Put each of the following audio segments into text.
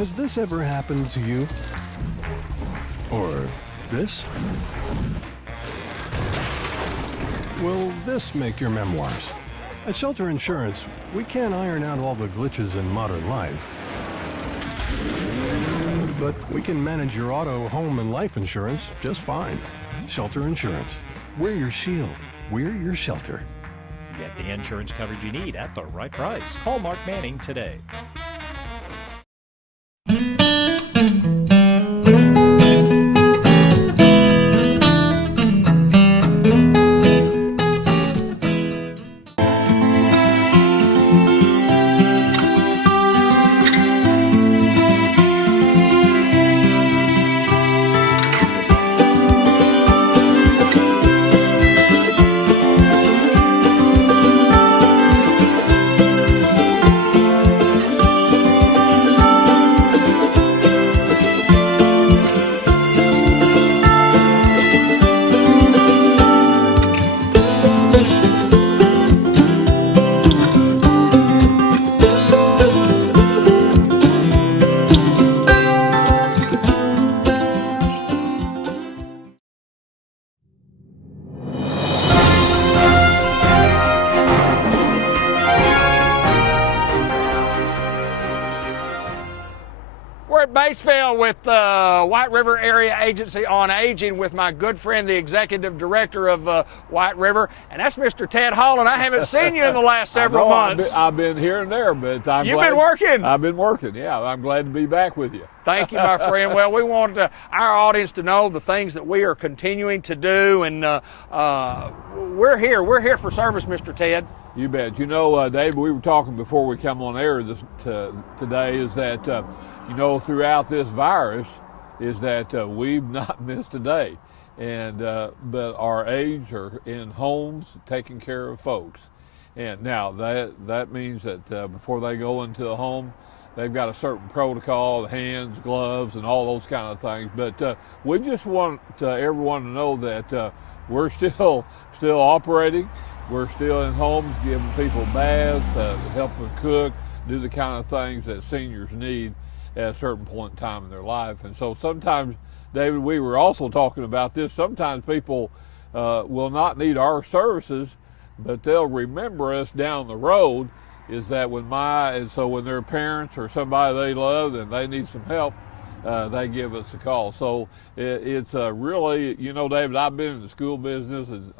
Has this ever happened to you? Or this? Will this make your memoirs? At Shelter Insurance, we can't iron out all the glitches in modern life. But we can manage your auto, home, and life insurance just fine. Shelter Insurance. We're your shield. We're your shelter. Get the insurance coverage you need at the right price. Call Mark Manning today. Batesville with the White River Area Agency on Aging with my good friend, the Executive Director of White River, and that's Mr. Ted Holland. I haven't seen you in the last several months. I've been here and there, but You've been working? I've been working, yeah. I'm glad to be back with you. Thank you, my friend. Well, we want our audience to know the things that we are continuing to do, and we're here. We're here for service, Mr. Ted. You bet. You know, Dave, we were talking before we come on air today is that, you know, throughout this virus is that we've not missed a day. And but our aides are in homes taking care of folks. And now that means that before they go into a home, they've got a certain protocol, hands, gloves, and all those kind of things. But we just want everyone to know that we're still operating. We're still in homes, giving people baths, helping cook, do the kind of things that seniors need at a certain point in time in their life. And so sometimes, David, we were also talking about this, sometimes people will not need our services, but they'll remember us down the road, is that when their parents or somebody they love and they need some help, they give us a call. So it's really, you know, David, I've been in the school business and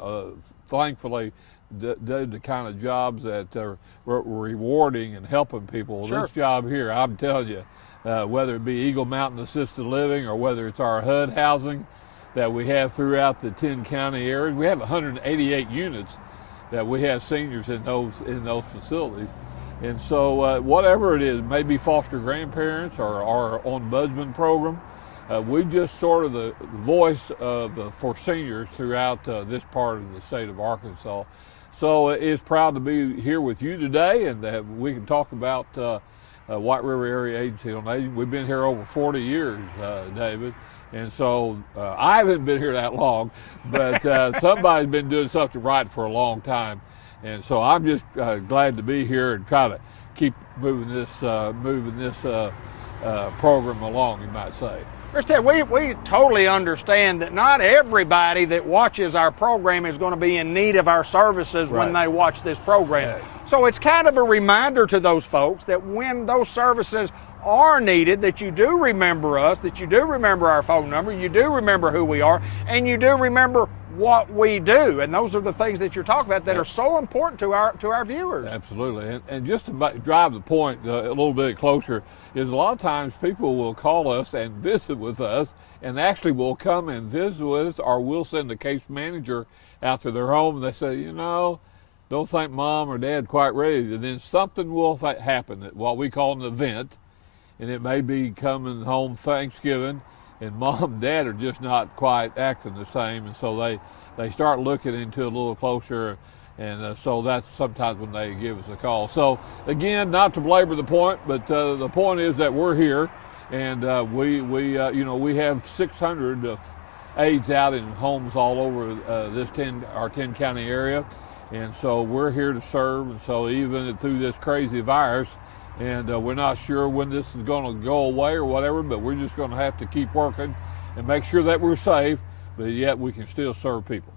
thankfully did the kind of jobs that are rewarding and helping people. Sure. This job here, I'm telling you, whether it be Eagle Mountain Assisted Living or whether it's our HUD housing that we have throughout the 10 county areas, we have 188 units that we have seniors in those facilities. And so whatever it is, maybe foster grandparents or our ombudsman program, we just sort of the voice for seniors throughout this part of the state of Arkansas. So it's proud to be here with you today, and that we can talk about White River Area Agency on Aging. We've been here over 40 years, David, and so I haven't been here that long, but somebody's been doing something right for a long time, and so I'm just glad to be here and try to keep moving this program along, you might say. Mr. Ted, we totally understand that not everybody that watches our program is going to be in need of our services when they watch this program. Right. So it's kind of a reminder to those folks that when those services are needed, that you do remember us, that you do remember our phone number, you do remember who we are, and you do remember what we do. And those are the things that you're talking about that are so important to our viewers. Absolutely. And just to drive the point a little bit closer, is a lot of times people will call us and visit with us, and actually will come and visit with us, or we'll send a case manager out to their home, and they say, you know, don't think mom or dad quite ready. And then something will happen, what we call an event, and it may be coming home Thanksgiving, and mom and dad are just not quite acting the same, and so they start looking into it a little closer, and so that's sometimes when they give us a call. So again, not to belabor the point, but the point is that we're here, and we have 600 aides out in homes all over our 10 county area, and so we're here to serve. And so even through this crazy virus, and we're not sure when this is going to go away or whatever, but we're just going to have to keep working and make sure that we're safe, but yet we can still serve people.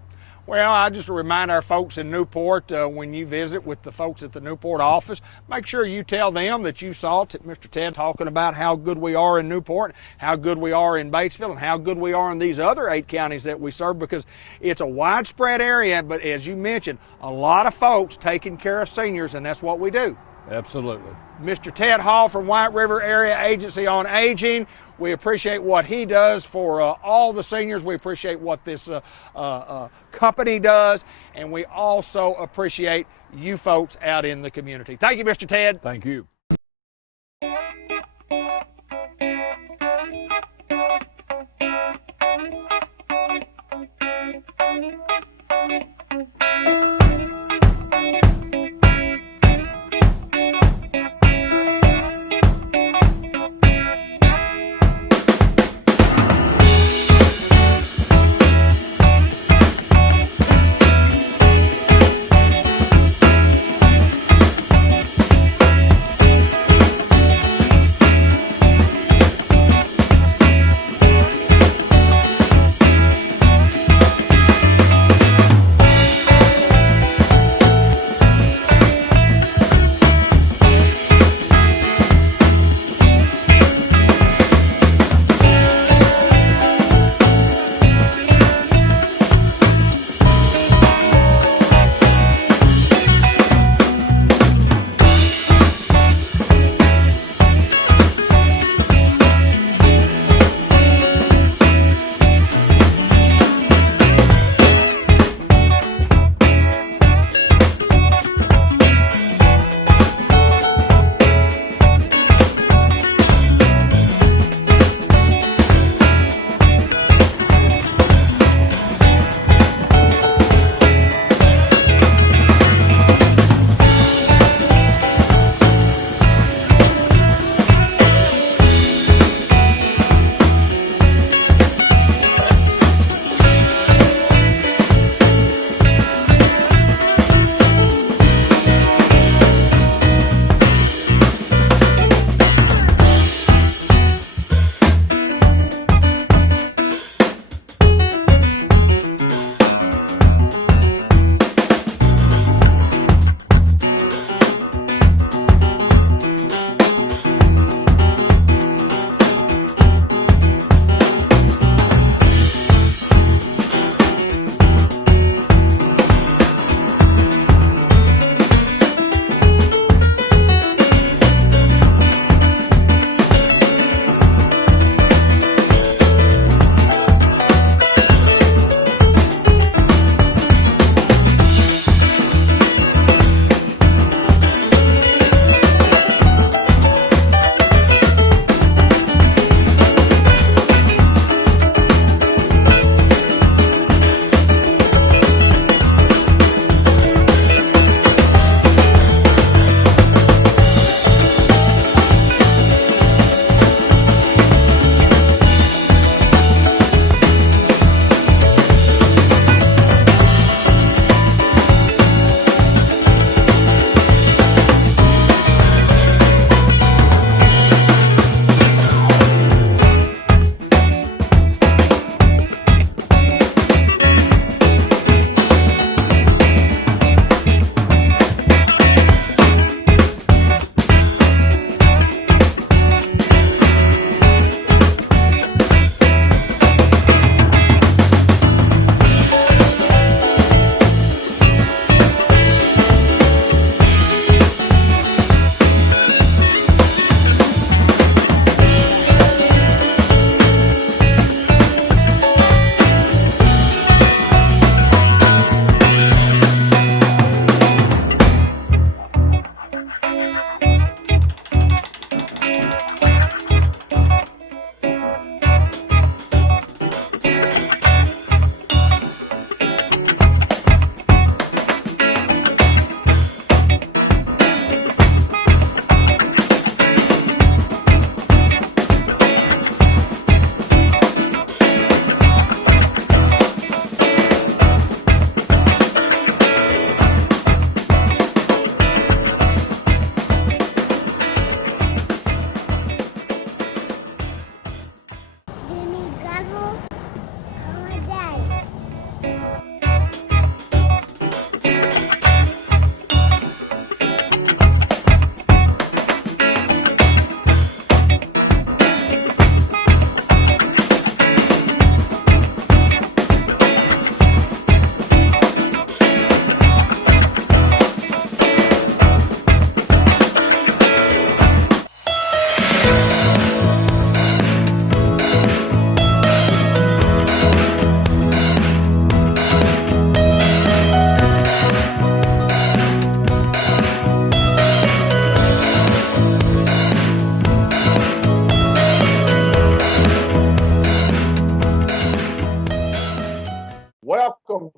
Well, I just remind our folks in Newport, when you visit with the folks at the Newport office, make sure you tell them that you saw Mr. Ted talking about how good we are in Newport, how good we are in Batesville, and how good we are in these other 8 counties that we serve, because it's a widespread area, but as you mentioned, a lot of folks taking care of seniors, and that's what we do. Absolutely. Mr. Ted Hall from White River Area Agency on Aging. We appreciate what he does for all the seniors. We appreciate what this company does, and we also appreciate you folks out in the community. Thank you, Mr. Ted. Thank you.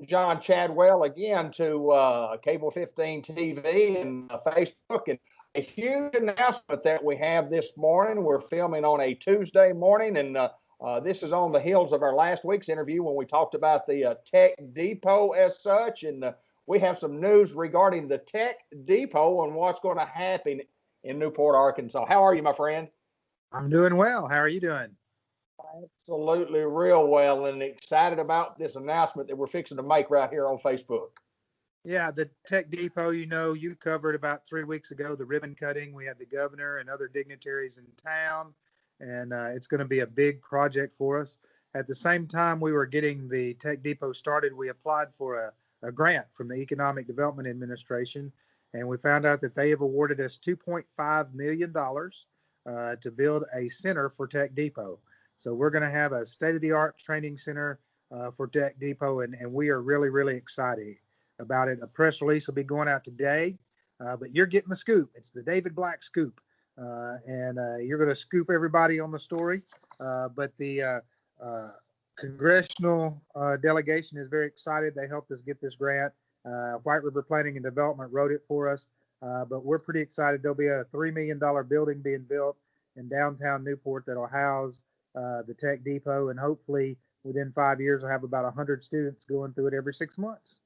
John Chadwell again to Cable 15 TV and Facebook. And a huge announcement that we have this morning. We're filming on a Tuesday morning, and this is on the heels of our last week's interview when we talked about the Tech Depot as such. And we have some news regarding the Tech Depot and what's going to happen in Newport, Arkansas. How are you, my friend? I'm doing well. How are you doing? Absolutely real well, and excited about this announcement that we're fixing to make right here on Facebook. Yeah, the Tech Depot, you covered about 3 weeks ago, the ribbon cutting. We had the governor and other dignitaries in town, and it's going to be a big project for us. At the same time we were getting the Tech Depot started, we applied for a grant from the Economic Development Administration, and we found out that they have awarded us $2.5 million to build a center for Tech Depot. So we're going to have a state-of-the-art training center for Tech Depot, and we are really, really excited about it. A press release will be going out today, but you're getting the scoop. It's the David Black scoop, and you're going to scoop everybody on the story. But the congressional delegation is very excited. They helped us get this grant. White River Planning and Development wrote it for us, but we're pretty excited. There'll be a $3 million building being built in downtown Newport that'll house the Tech Depot, and hopefully within 5 years we'll have about 100 students going through it every 6 months.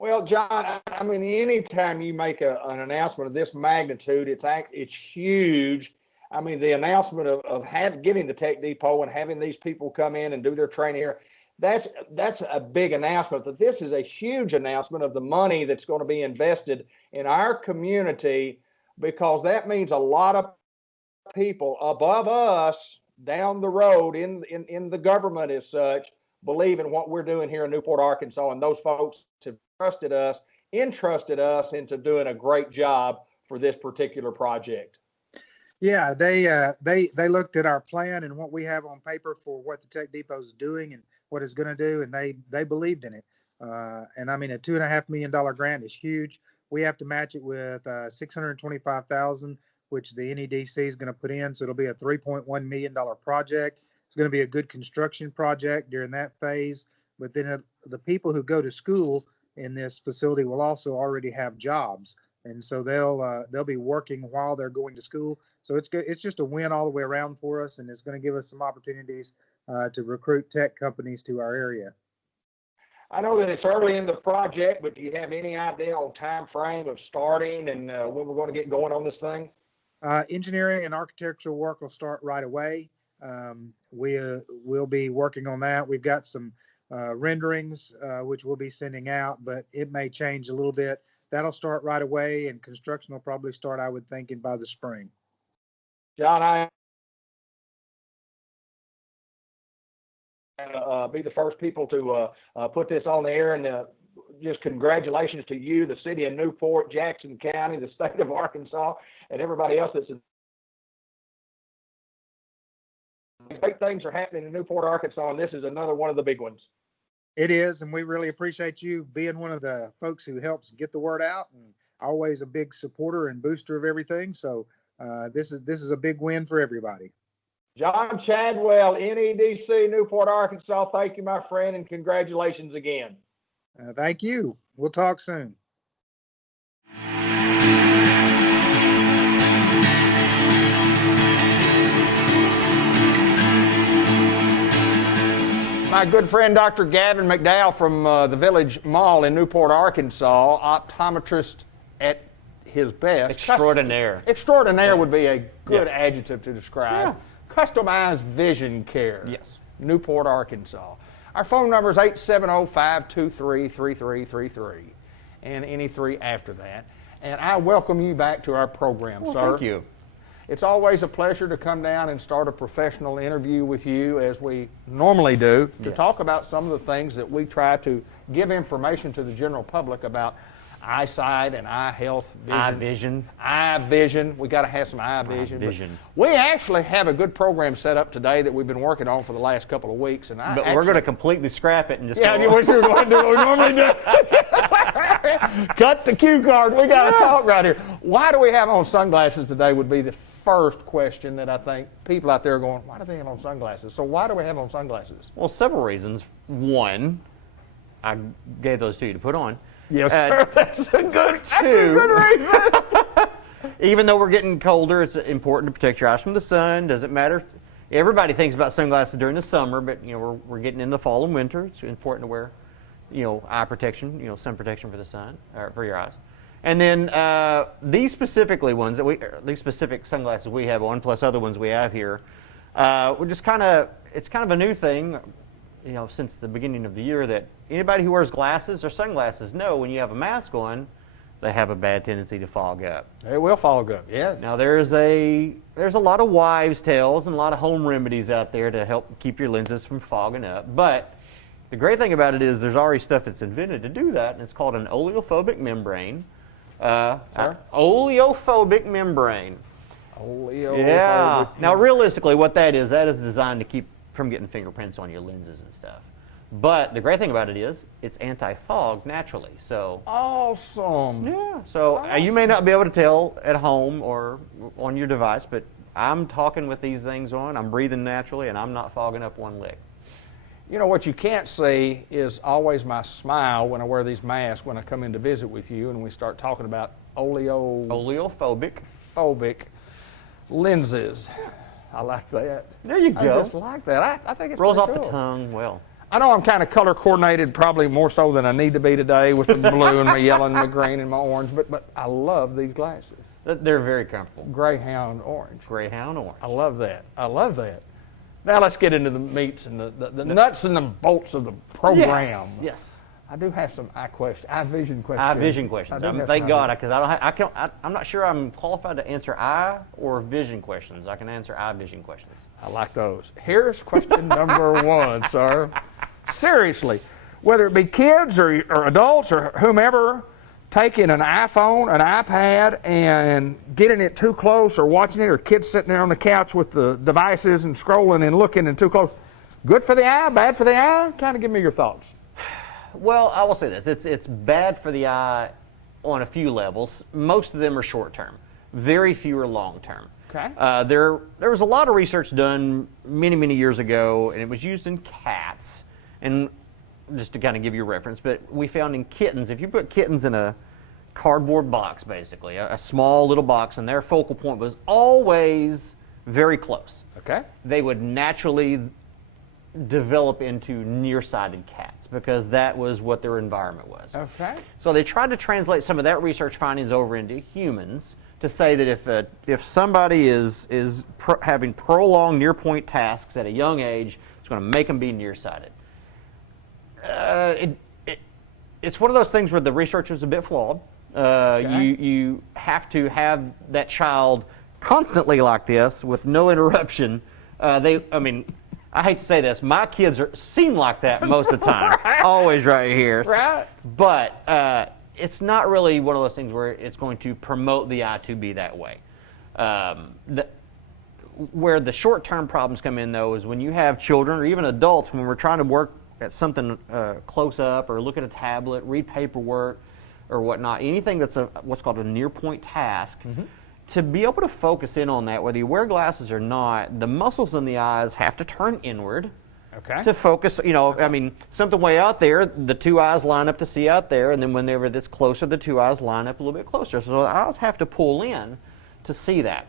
Well, John, I mean, anytime you make an announcement of this magnitude, it's huge. I mean, the announcement of getting the Tech Depot and having these people come in and do their training here, that's a big announcement. But this is a huge announcement of the money that's going to be invested in our community, because that means a lot of people above us down the road in the government as such believe in what we're doing here in Newport, Arkansas, and those folks have entrusted us into doing a great job for this particular project. Yeah, they looked at our plan and what we have on paper for what the Tech Depot is doing and what it's going to do, and they believed in it. And I mean, a $2.5 million grant is huge. We have to match it with $625,000, which the NEDC is going to put in. So it'll be a $3.1 million project. It's going to be a good construction project during that phase. But then the people who go to school in this facility will also already have jobs, and so they'll be working while they're going to school. So it's good. It's just a win all the way around for us, and it's going to give us some opportunities to recruit tech companies to our area. I know that it's early in the project, but do you have any idea on time frame of starting and when we're going to get going on this thing? Engineering and architectural work will start right away. We'll be working on that. We've got some renderings which we'll be sending out, but it may change a little bit. That'll start right away, and construction will probably start, I would think, by the spring. John, I be the first people to put this on the air, and just congratulations to you, the city of Newport, Jackson County, the state of Arkansas, and everybody else that's great things are happening in Newport, Arkansas, and this is another one of the big ones. It is, and we really appreciate you being one of the folks who helps get the word out, and always a big supporter and booster of everything. So this is a big win for everybody. John Chadwell, NEDC, Newport, Arkansas. Thank you, my friend, and congratulations again. Thank you. We'll talk soon. My good friend, Dr. Gavin McDowell from the Village Mall in Newport, Arkansas, optometrist at his best. Extraordinaire. Extraordinaire would be a good adjective to describe. Yeah. Customized vision care. Yes. Newport, Arkansas. Our phone number is 870-523-3333, and any three after that. And I welcome you back to our program, sir. Thank you. It's always a pleasure to come down and start a professional interview with you, as we normally do, to talk about some of the things that we try to give information to the general public about eyesight and eye health, vision. Eye vision. We got to have some eye vision. We actually have a good program set up today that we've been working on for the last couple of weeks, and we're going to completely scrap it and just you wish we were going to do what we normally do. Cut the cue card. We got to talk right here. Why do we have on sunglasses today? Would be the first question that I think people out there are going, why do they have on sunglasses? So why do we have on sunglasses? Well, several reasons. One, I gave those to you to put on. Yes, sir. That's a good reason. Even though we're getting colder, it's important to protect your eyes from the sun. Doesn't matter. Everybody thinks about sunglasses during the summer, but we're getting into fall and winter. It's important to wear, eye protection, sun protection for the sun or for your eyes. And then these specific sunglasses we have on, plus other ones we have here, we're just it's kind of a new thing, since the beginning of the year, that anybody who wears glasses or sunglasses know when you have a mask on, they have a bad tendency to fog up. They will fog up, yes. Now there's a lot of wives' tales and a lot of home remedies out there to help keep your lenses from fogging up. But the great thing about it is there's already stuff that's invented to do that, and it's called an oleophobic membrane. Oleophobic membrane. Oleophobic. Yeah. Now realistically, what that is designed to keep from getting fingerprints on your lenses and stuff. But the great thing about it is it's anti-fog naturally. So awesome. Yeah. So you may not be able to tell at home or on your device, but I'm talking with these things on. I'm breathing naturally, and I'm not fogging up one lick. What you can't see is always my smile when I wear these masks when I come in to visit with you and we start talking about oleophobic lenses. I like that. There you go. I just like that. I think it's rolls off cool. the tongue well. I know I'm kind of color coordinated, probably more so than I need to be today with the blue and my yellow and my green and my orange, but I love these glasses. They're very comfortable. Greyhound orange. Greyhound orange. I love that. Now let's get into the meats and the nuts and the bolts of the program. Yes. I do have some eye vision questions. Eye vision questions. Thank God, because I'm not sure I'm qualified to answer eye or vision questions. I can answer eye vision questions. I like those. Here's question number one, sir. Seriously, whether it be kids or adults or whomever, taking an iPhone, an iPad, and getting it too close, or watching it, or kids sitting there on the couch with the devices and scrolling and looking and too close. Good for the eye, bad for the eye? Kind of give me your thoughts. Well, I will say this. It's bad for the eye on a few levels. Most of them are short term. Very few are long term. Okay. There was a lot of research done many, many years ago, and it was used in cats. And just to kind of give you a reference, but we found in kittens, if you put kittens in a cardboard box, basically, a small little box, and their focal point was always very close. Okay. They would naturally develop into nearsighted cats because that was what their environment was. Okay. So they tried to translate some of that research findings over into humans to say that if somebody is having prolonged near-point tasks at a young age, it's going to make them be nearsighted. It's one of those things where the research is a bit flawed. Okay. You have to have that child constantly like this with no interruption. I hate to say this, my kids seem like that most of the time. Right. Always right here. Right. But it's not really one of those things where it's going to promote the eye to be that way. Where the short-term problems come in, though, is when you have children or even adults, when we're trying to work at something close up or look at a tablet, read paperwork or whatnot, anything that's what's called a near-point task, to be able to focus in on that, whether you wear glasses or not, the muscles in the eyes have to turn inward to focus. Something way out there, the two eyes line up to see out there, and then whenever that's closer, the two eyes line up a little bit closer. So the eyes have to pull in to see that.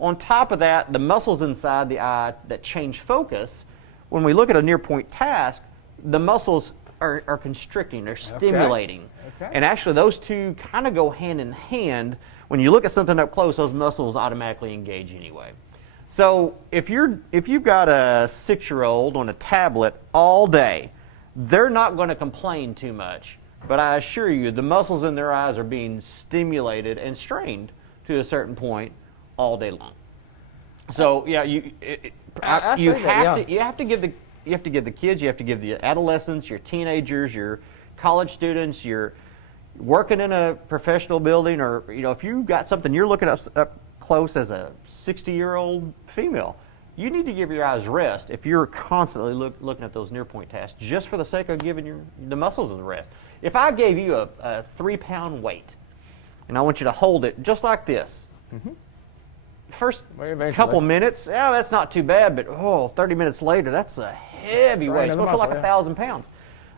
On top of that, the muscles inside the eye that change focus, when we look at a near-point task, the muscles are constricting, they're stimulating. Okay. And actually those two kind of go hand in hand. When you look at something up close, those muscles automatically engage anyway. So if you've got a 6-year-old on a tablet all day, they're not going to complain too much. But I assure you, the muscles in their eyes are being stimulated and strained to a certain point all day long. So yeah, you have to give the kids, you have to give the adolescents, your teenagers, your college students, your working in a professional building, or if you've got something you're looking up close as a 60-year-old female, you need to give your eyes rest if you're constantly looking at those near-point tasks, just for the sake of giving the muscles a rest. If I gave you a 3-pound weight, and I want you to hold it just like this, first couple minutes, that's not too bad, but 30 minutes later, that's a heavy weight. It's going to feel like 1,000 pounds.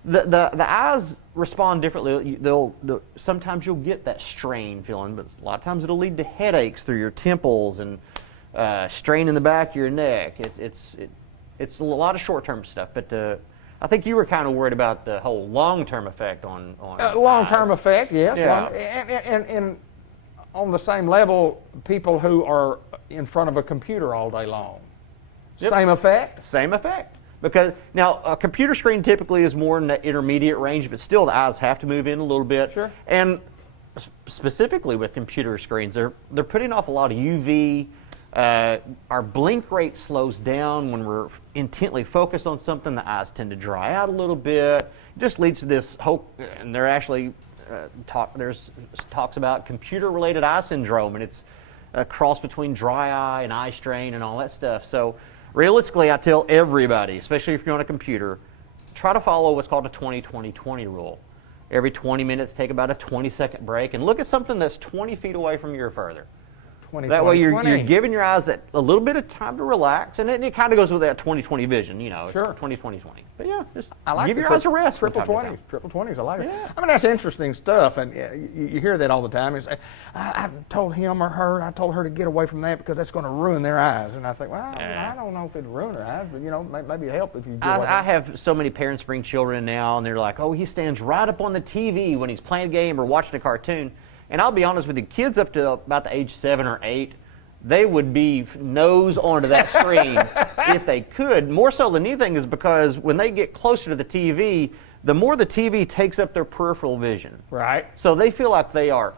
The eyes respond differently. Sometimes you'll get that strain feeling, but a lot of times it'll lead to headaches through your temples and strain in the back of your neck. It's a lot of short-term stuff, but I think you were kind of worried about the whole long-term effect on long-term eyes. effect, yes. Yeah. And on the same level, people who are in front of a computer all day long. Yep. Same effect? Same effect. Because now a computer screen typically is more in the intermediate range, but still the eyes have to move in a little bit. Sure. And specifically with computer screens, they're putting off a lot of UV. Our blink rate slows down when we're intently focused on something. The eyes tend to dry out a little bit. It just leads to this whole, and they're actually there's talks about computer-related eye syndrome, and it's a cross between dry eye and eye strain and all that stuff. So realistically, I tell everybody, especially if you're on a computer, try to follow what's called a 20-20-20 rule. Every 20 minutes, take about a 20-second break and look at something that's 20 feet away from you or further. That way you're giving your eyes a little bit of time to relax, and it kind of goes with that 20-20 vision, Sure. 20-20-20. But yeah, just I give your eyes a rest. Triple 20s. Triple 20s, I like it. Yeah. I mean, that's interesting stuff, and you hear that all the time. You say, I told him or her, I told her to get away from that because that's going to ruin their eyes. And I think, well, I don't know if it'd ruin their eyes, but, maybe it'd help if you get away from I have so many parents bring children in now, and they're like, oh, he stands right up on the TV when he's playing a game or watching a cartoon. And I'll be honest with you, kids up to about the age 7 or 8, they would be nose onto that screen if they could. More so than anything is because when they get closer to the TV, the more the TV takes up their peripheral vision. Right. So they feel like they are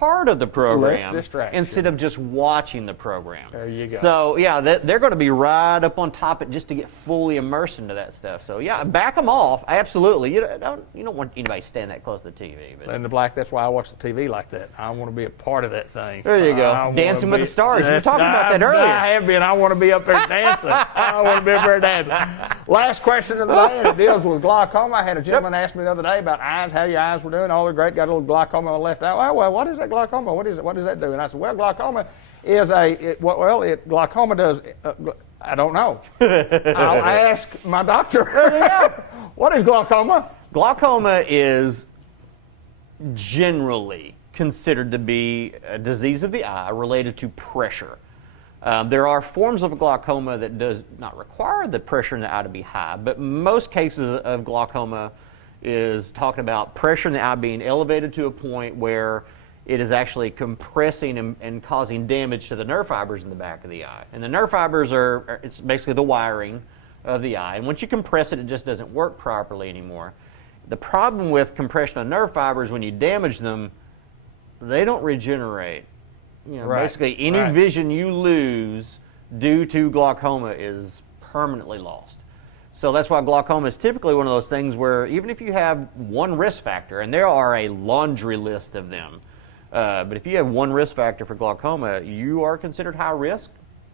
part of the program Less distraction. instead of just watching the program. There you go. So yeah, they're going to be right up on top of it just to get fully immersed into that stuff. So yeah, back them off. Absolutely. You don't want anybody standing that close to the TV. But And the black, that's why I watch the TV like that. I want to be a part of that thing. there you go. Dancing with the Stars. You were talking about that earlier. I have been. I want to be up there dancing. I want to be up there dancing. Last question of the day, and it deals with glaucoma. I had a gentleman ask me the other day about eyes, how your eyes were doing. Oh, they're great. Got a little glaucoma on the left eye. Oh, well, what is that glaucoma? What is it? What does that do? And I said, well, glaucoma is glaucoma does, I don't know. I'll ask my doctor. What is glaucoma? Glaucoma is generally considered to be a disease of the eye related to pressure. There are forms of glaucoma that does not require the pressure in the eye to be high, but most cases of glaucoma is talking about pressure in the eye being elevated to a point where it is actually compressing and causing damage to the nerve fibers in the back of the eye. And the nerve fibers it's basically the wiring of the eye. And once you compress it, it just doesn't work properly anymore. The problem with compression of nerve fibers, when you damage them, they don't regenerate. Basically any vision you lose due to glaucoma is permanently lost. So that's why glaucoma is typically one of those things where even if you have one risk factor, and there are a laundry list of them, but if you have one risk factor for glaucoma, you are considered high risk.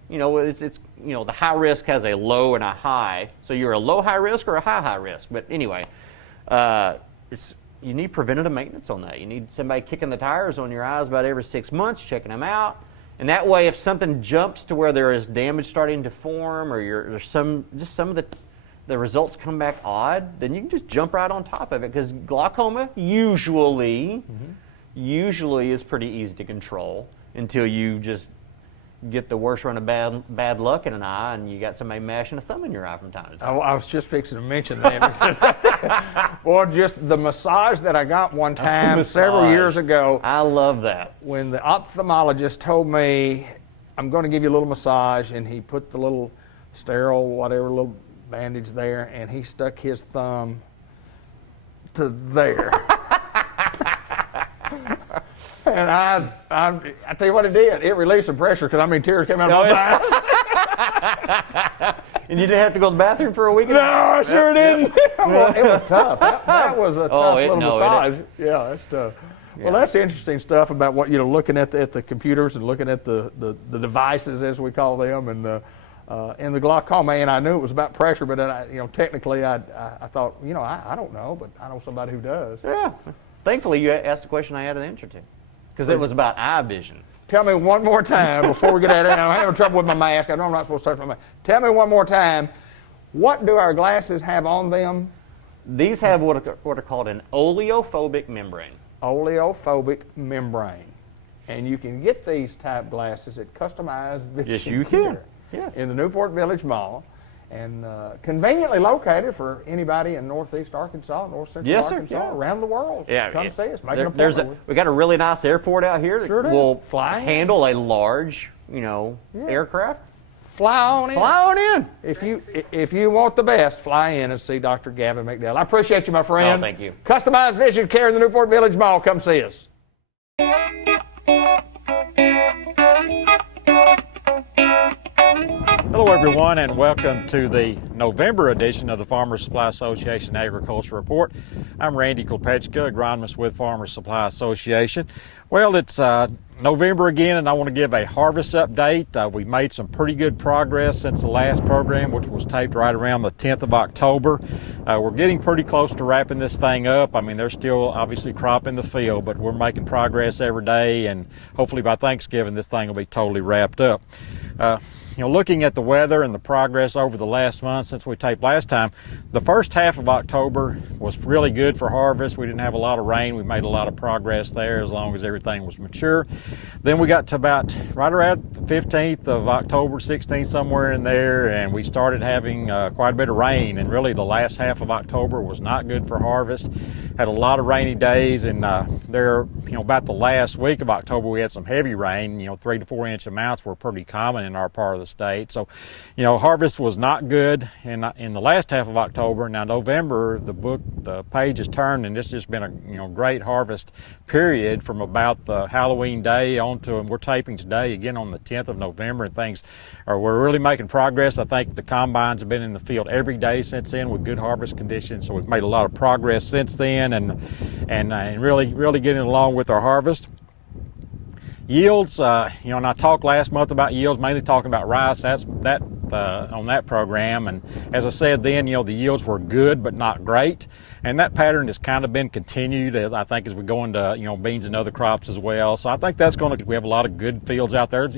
The high risk has a low and a high, so you're a low high risk or a high risk. But anyway, you need preventative maintenance on that. You need somebody kicking the tires on your eyes about every 6 months, checking them out, and that way, if something jumps to where there is damage starting to form, or there's some of the results come back odd, then you can just jump right on top of it, because glaucoma usually is pretty easy to control until you just get the worst run of bad luck in an eye and you got somebody mashing a thumb in your eye from time to time. I was just fixing to mention that. Or just the massage that I got one time several years ago. I love that. When the ophthalmologist told me, I'm going to give you a little massage, and he put the little sterile, whatever, little bandage there, and he stuck his thumb to there. And I tell you what it did. It released some pressure because tears came out of my eyes. And you didn't have to go to the bathroom for a week? No, I sure didn't. Well, it was tough. That was a tough little massage. Yeah, that's tough. Yeah. Well, that's interesting stuff about what looking at the computers and looking at the devices, as we call them, and the glaucoma. And I knew it was about pressure, but technically I thought I don't know, but I know somebody who does. Yeah. Thankfully, you asked the question I had an answer to, because it was about eye vision. Tell me one more time before we get out of here. I'm having trouble with my mask. I know I'm not supposed to touch my mask. Tell me one more time, what do our glasses have on them These have what are called an oleophobic membrane. Oleophobic membrane. And you can get these type glasses at Customized Vision Yes, you Care can. Yes. in the Newport Village Mall, and conveniently located for anybody in Northeast Arkansas, North Central Yes, sir, Arkansas, yeah. around the world. Yeah, Come yeah. see us. Make an appointment. We got a really nice airport out here that Sure do. will Fly in. handle a large, aircraft. Fly on in. Fly on in. If you want the best, fly in and see Dr. Gavin McDowell. I appreciate you, my friend. Oh, thank you. Customized Vision Care in the Newport Village Mall. Come see us. Hello everyone, and welcome to the November edition of the Farmers Supply Association Agriculture Report. I'm Randy Klepechka, agronomist with Farmers Supply Association. Well, it's November again, and I want to give a harvest update. We made some pretty good progress since the last program, which was taped right around the 10th of October. We're getting pretty close to wrapping this thing up. I mean, there's still obviously crop in the field, but we're making progress every day, and hopefully by Thanksgiving this thing will be totally wrapped up. Looking at the weather and the progress over the last month since we taped last time, the first half of October was really good for harvest. We didn't have a lot of rain. We made a lot of progress there as long as everything was mature. Then we got to about right around the 15th of October, 16th, somewhere in there, and we started having quite a bit of rain. And really the last half of October was not good for harvest. Had a lot of rainy days, and about the last week of October we had some heavy rain. 3 to 4 inch amounts were pretty common in our part of the state. So, harvest was not good in the last half of October. Now November, the page is turned, and it's just been a great harvest period from about the Halloween day on to, and we're taping today again on the 10th of November, and we're really making progress. I think the combines have been in the field every day since then with good harvest conditions, so we've made a lot of progress since then, and really getting along with our harvest. Yields, and I talked last month about yields, mainly talking about rice. That's on that program, and as I said then, the yields were good but not great, and that pattern has kind of been continued as we go into beans and other crops as well. So I think that's we have a lot of good fields out there,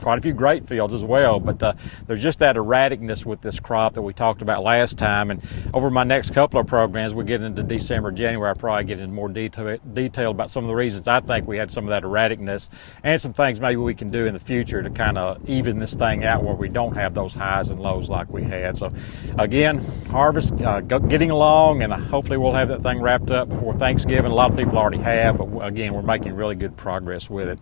quite a few great fields as well, but there's just that erraticness with this crop that we talked about last time. And over my next couple of programs, we get into December, January, I'll probably get into more detail about some of the reasons I think we had some of that erraticness, and some things maybe we can do in the future to kind of even this thing out where we don't have those highs and lows like we had. So again, harvest getting along, and hopefully we'll have that thing wrapped up before Thanksgiving. A lot of people already have, but again, we're making really good progress with it.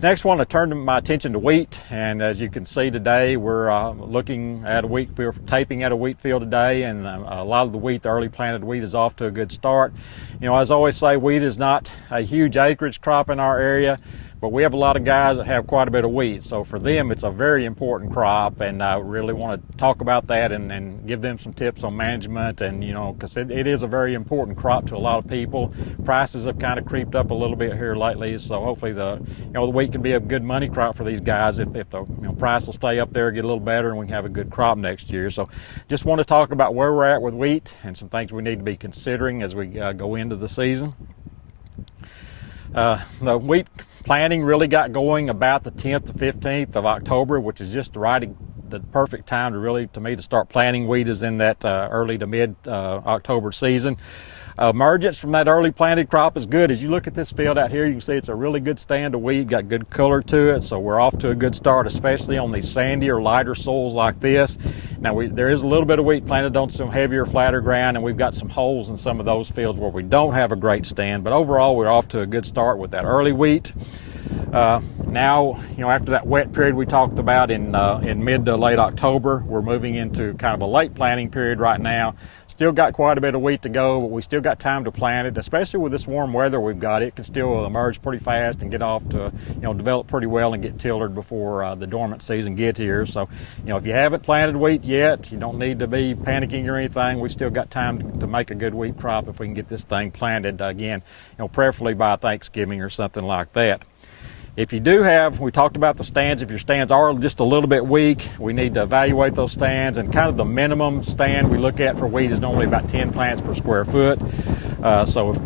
Next one, I turned my attention to wheat, and as you can see today, we're looking at a wheat field, taping at a wheat field today, and a lot of the wheat, the early planted wheat, is off to a good start. As I always say, wheat is not a huge acreage crop in our area, but we have a lot of guys that have quite a bit of wheat, so for them it's a very important crop, and I really want to talk about that and give them some tips on management, and because it is a very important crop to a lot of people. Prices have kind of creeped up a little bit here lately, so hopefully the wheat can be a good money crop for these guys if the price will stay up there, get a little better, and we can have a good crop next year. So just want to talk about where we're at with wheat and some things we need to be considering as we go into the season. The wheat planting really got going about the 10th to 15th of October, which is just the perfect time to me to start planting wheat, is in that early to mid October season. Emergence from that early planted crop is good. As you look at this field out here, you can see it's a really good stand of wheat, got good color to it, so we're off to a good start, especially on these sandy or lighter soils like this. Now there is a little bit of wheat planted on some heavier, flatter ground, and we've got some holes in some of those fields where we don't have a great stand, but overall we're off to a good start with that early wheat. Now, after that wet period we talked about in mid to late October, we're moving into kind of a late planting period right now. Still got quite a bit of wheat to go, but we still got time to plant it, especially with this warm weather we've got. It can still emerge pretty fast and get off to, develop pretty well and get tillered before the dormant season gets here. So, if you haven't planted wheat yet, you don't need to be panicking or anything. We still got time to make a good wheat crop if we can get this thing planted again, preferably by Thanksgiving or something like that. If you do we talked about the stands. If your stands are just a little bit weak, we need to evaluate those stands, and kind of the minimum stand we look at for wheat is normally about 10 plants per square foot. So if,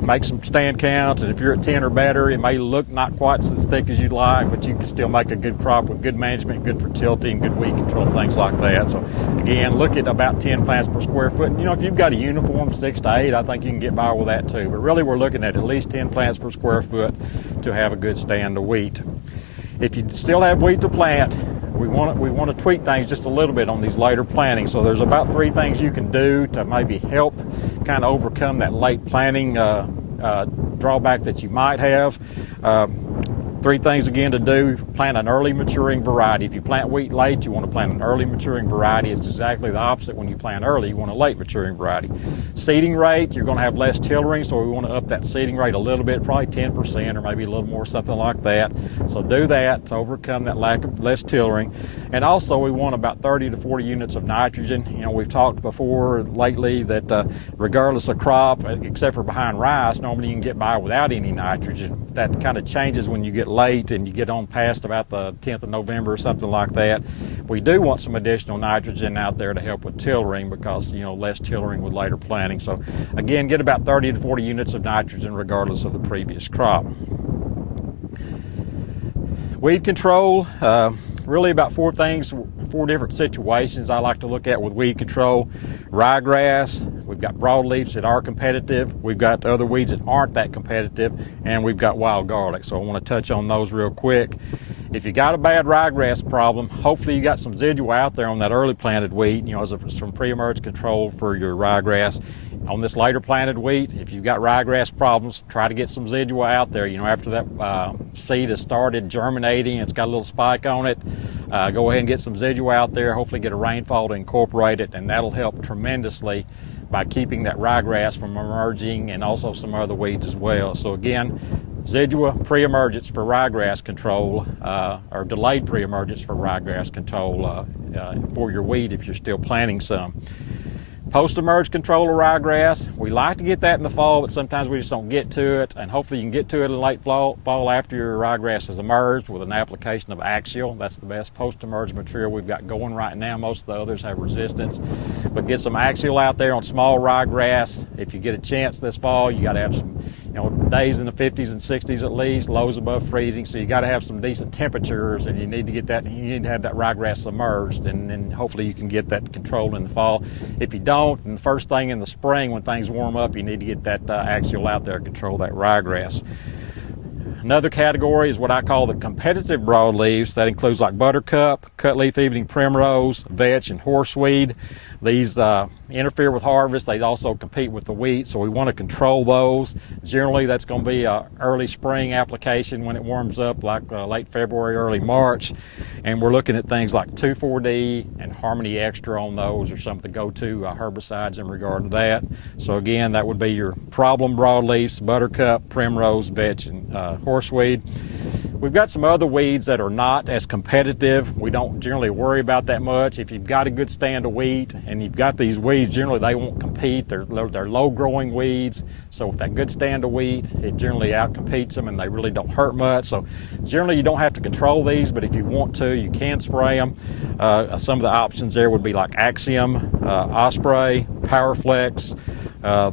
make some stand counts, and if you're at 10 or better, it may look not quite as thick as you'd like, but you can still make a good crop with good management, good fertility, and good weed control, things like that. So again, look at about 10 plants per square foot. And, if you've got a uniform 6 to 8, I think you can get by with that too. But really, we're looking at least 10 plants per square foot to have a good stand of wheat. If you still have wheat to plant, we want to tweak things just a little bit on these later plantings. So there's about 3 things you can do to maybe help kind of overcome that late planting drawback that you might have. 3 things again to do: plant an early maturing variety. If you plant wheat late, you want to plant an early maturing variety. It's exactly the opposite when you plant early. You want a late maturing variety. Seeding rate, you're going to have less tillering, so we want to up that seeding rate a little bit, probably 10% or maybe a little more, something like that. So do that to overcome that lack of less tillering. And also we want about 30 to 40 units of nitrogen. We've talked before lately that regardless of crop, except for behind rice, normally you can get by without any nitrogen. That kind of changes when you get late and you get on past about the 10th of November or something like that. We do want some additional nitrogen out there to help with tillering because, less tillering with later planting. So again, get about 30 to 40 units of nitrogen regardless of the previous crop. Weed control, really about 4 different situations I like to look at with weed control. Ryegrass, we've got broadleafs that are competitive, we've got other weeds that aren't that competitive, and we've got wild garlic. So I want to touch on those real quick. If you got a bad ryegrass problem, hopefully you got some Zidua out there on that early planted wheat, as some pre-emerge control for your ryegrass. On this later planted wheat, if you've got ryegrass problems, try to get some Zidua out there. After that seed has started germinating, it's got a little spike on it, go ahead and get some Zidua out there, hopefully get a rainfall to incorporate it, and that'll help tremendously by keeping that ryegrass from emerging and also some other weeds as well. So again, Zidua pre-emergence for ryegrass control, or delayed pre-emergence for ryegrass control for your wheat if you're still planting some. Post-emerge control of ryegrass, we like to get that in the fall, but sometimes we just don't get to it, and hopefully you can get to it in late fall after your ryegrass has emerged with an application of Axial. That's the best post-emerge material we've got going right now. Most of the others have resistance, but get some Axial out there on small ryegrass. If you get a chance this fall, you got to have some days in the 50s and 60s at least, lows above freezing, so you got to have some decent temperatures, and you need to have that ryegrass submerged, and hopefully you can get that controlled in the fall. If you don't, then the first thing in the spring when things warm up, you need to get that Axial out there to control that ryegrass. Another category is what I call the competitive broadleaves. That includes like buttercup, cutleaf evening primrose, vetch, and horseweed. These interfere with harvest. They also compete with the wheat, so we want to control those. Generally, that's going to be an early spring application when it warms up, like late February, early March. And we're looking at things like 2,4-D and Harmony Extra on those are some of the go-to herbicides in regard to that. So again, that would be your problem broadleaves, buttercup, primrose, vetch, and horseweed. We've got some other weeds that are not as competitive. We don't generally worry about that much. If you've got a good stand of wheat and you've got these weeds, generally they won't compete. They're low-growing weeds. So with that good stand of wheat, it generally outcompetes them and they really don't hurt much. So generally you don't have to control these, but if you want to, you can spray them. Some of the options there would be like Axiom, Osprey, Powerflex.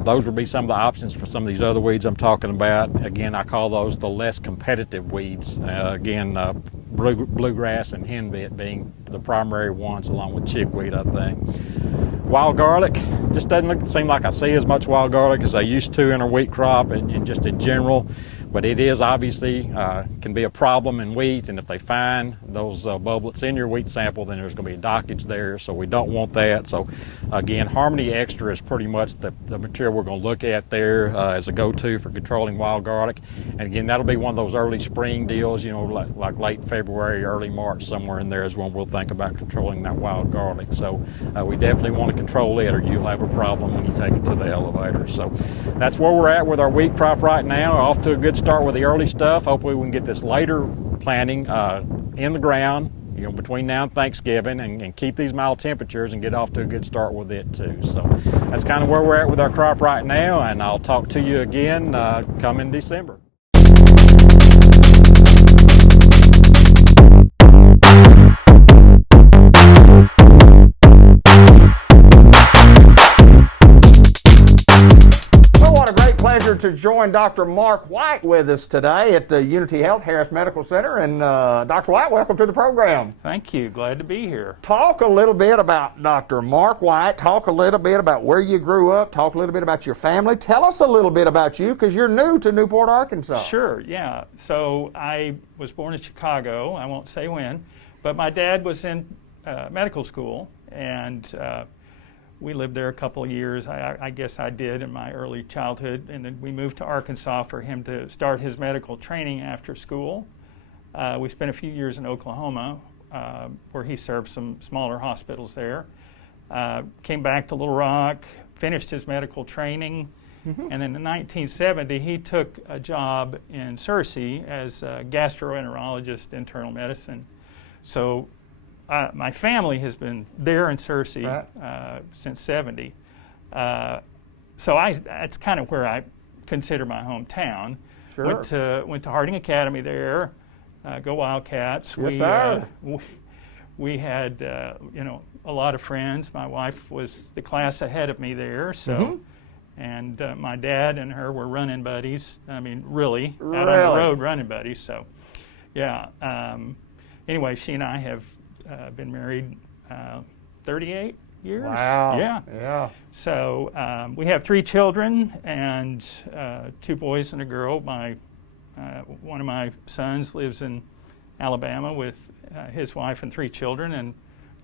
Those would be some of the options for some of these other weeds I'm talking about. Again, I call those the less competitive weeds. Bluegrass and henbit being the primary ones, along with chickweed, I think. Wild garlic, just doesn't seem like I see as much wild garlic as I used to in our wheat crop and just in general. But it is obviously can be a problem in wheat, and if they find those bubblets in your wheat sample, then there's going to be a dockage there, so we don't want that. So again, Harmony Extra is pretty much the material we're going to look at there as a go-to for controlling wild garlic. And again, that'll be one of those early spring deals, like late February, early March, somewhere in there is when we'll think about controlling that wild garlic. So we definitely want to control it, or you'll have a problem when you take it to the elevator. So that's where we're at with our wheat crop right now. Off to a good start with the early stuff. Hopefully we can get this later planting in the ground, between now and Thanksgiving, and keep these mild temperatures and get off to a good start with it too. So that's kind of where we're at with our crop right now, and I'll talk to you again coming December. Water join Dr. Mark White with us today at the Unity Health Harris Medical Center. And Dr. White, welcome to the program. Thank you. Glad to be here. Talk a little bit about Dr. Mark White. Talk a little bit about where you grew up. Talk a little bit about your family. Tell us a little bit about you, because you're new to Newport, Arkansas. Sure, yeah. So I was born in Chicago. I won't say when. But my dad was in medical school, and we lived there a couple of years. I guess I did in my early childhood, and then we moved to Arkansas for him to start his medical training after school. We spent a few years in Oklahoma, where he served some smaller hospitals there. Came back to Little Rock, finished his medical training, and then in 1970 he took a job in Searcy as a gastroenterologist, internal medicine. So my family has been there in Searcy since '70. So that's kind of where I consider my hometown. Sure. Went to Harding Academy there. Go Wildcats. Yes, sir. We had a lot of friends. My wife was the class ahead of me there, so and my dad and her were running buddies. I mean, really out on the road running buddies. So, yeah. Anyway, she and I have been married 38 years. Wow. Yeah. So we have 3 children and 2 boys and a girl. One of my sons lives in Alabama with his wife and 3 children, and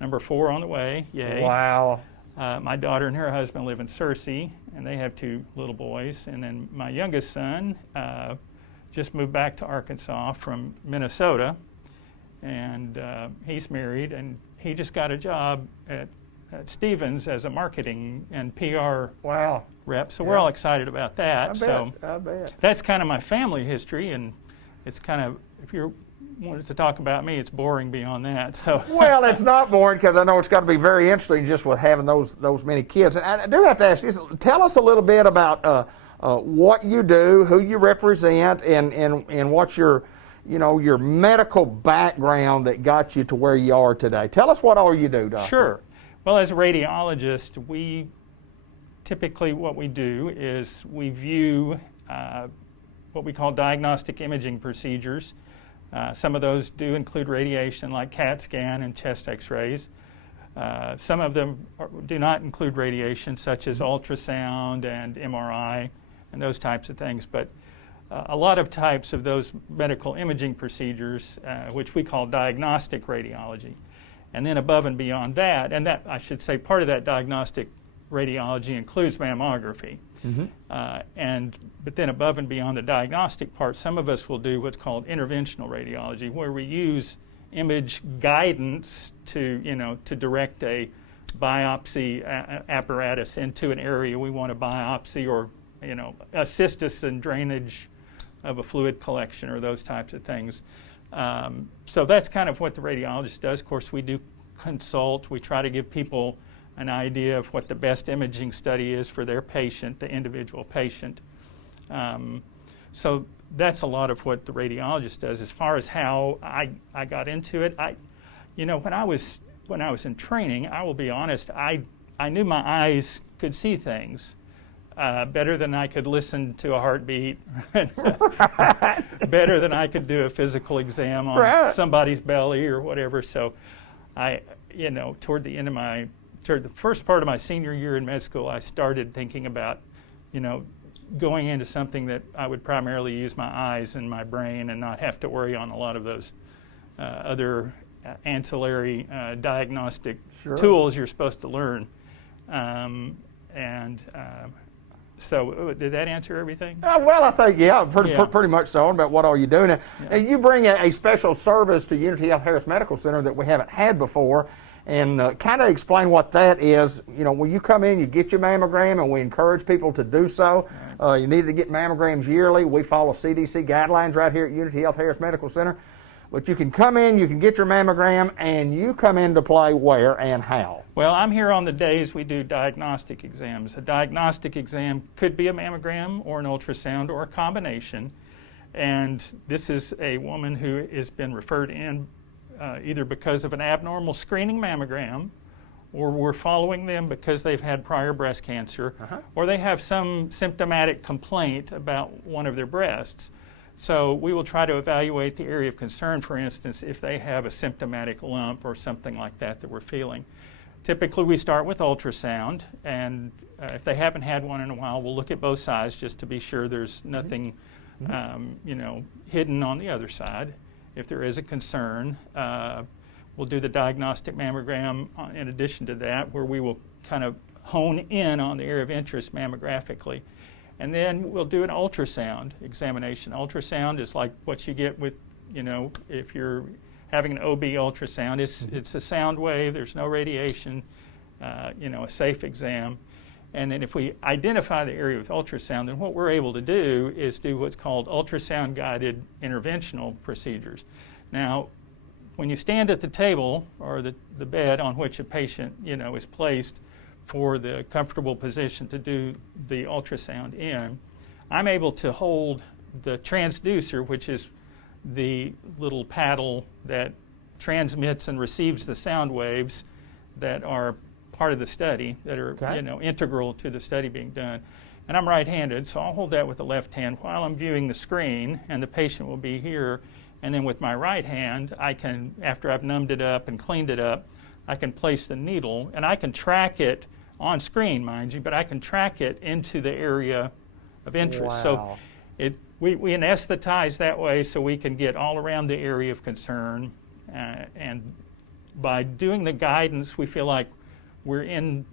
number 4 on the way. Yay. Wow. My daughter and her husband live in Searcy, and they have 2 little boys. And then my youngest son just moved back to Arkansas from Minnesota, and he's married, and he just got a job at Stevens as a marketing and PR rep. So we're all excited about that. I bet. That's kind of my family history, and it's kind of, if you wanted to talk about me, it's boring beyond that. So Well, it's not boring, because I know it's got to be very interesting just with having those many kids. And I do have to ask you, tell us a little bit about what you do, who you represent, and what's your medical background that got you to where you are today. Tell us what all you do, Doctor. Sure. Well, as a radiologist, what we do is we view what we call diagnostic imaging procedures. Some of those do include radiation, like CAT scan and chest x-rays. Some of them do not include radiation, such as ultrasound and MRI and those types of things. But a lot of types of those medical imaging procedures, which we call diagnostic radiology. And then above and beyond that, and that, I should say, part of that diagnostic radiology includes mammography. But then above and beyond the diagnostic part, some of us will do what's called interventional radiology, where we use image guidance to direct a biopsy apparatus into an area we want to biopsy, or assist us in drainage of a fluid collection or those types of things. So that's kind of what the radiologist does. Of course, we do consult. We try to give people an idea of what the best imaging study is for their patient, the individual patient. So that's a lot of what the radiologist does. As far as how I got into it, when I was in training, I will be honest, I knew my eyes could see things better than I could listen to a heartbeat, better than I could do a physical exam on somebody's belly or whatever. So toward the first part of my senior year in med school, I started thinking about, going into something that I would primarily use my eyes and my brain and not have to worry on a lot of those other ancillary diagnostic tools you're supposed to learn. So did that answer everything? Well, I think, pretty much so, about what all you do. Now, you bring a special service to Unity Health Harris Medical Center that we haven't had before, and kind of explain what that is. When you come in, you get your mammogram, and we encourage people to do so. You need to get mammograms yearly. We follow CDC guidelines right here at Unity Health Harris Medical Center. But you can come in, you can get your mammogram, and you come into play where and how? Well, I'm here on the days we do diagnostic exams. A diagnostic exam could be a mammogram or an ultrasound or a combination. And this is a woman who has been referred in either because of an abnormal screening mammogram or we're following them because they've had prior breast cancer, or they have some symptomatic complaint about one of their breasts. So we will try to evaluate the area of concern, for instance, if they have a symptomatic lump or something like that that we're feeling. Typically we start with ultrasound, and if they haven't had one in a while, we'll look at both sides just to be sure there's nothing hidden on the other side. If there is a concern, we'll do the diagnostic mammogram in addition to that, where we will kind of hone in on the area of interest mammographically. And then we'll do an ultrasound examination. Ultrasound is like what you get with, if you're having an OB ultrasound. It's a sound wave, there's no radiation, a safe exam. And then if we identify the area with ultrasound, then what we're able to do is do what's called ultrasound-guided interventional procedures. Now, when you stand at the table or the bed on which a patient, is placed for the comfortable position to do the ultrasound in, I'm able to hold the transducer, which is the little paddle that transmits and receives the sound waves that are part of the study, that are integral to the study being done. And I'm right-handed, so I'll hold that with the left hand while I'm viewing the screen, and the patient will be here. And then with my right hand, I can, after I've numbed it up and cleaned it up, I can place the needle, and I can track it on screen, mind you, but I can track it into the area of interest. Wow. So we anesthetize that way so we can get all around the area of concern. And by doing the guidance, we feel like we're in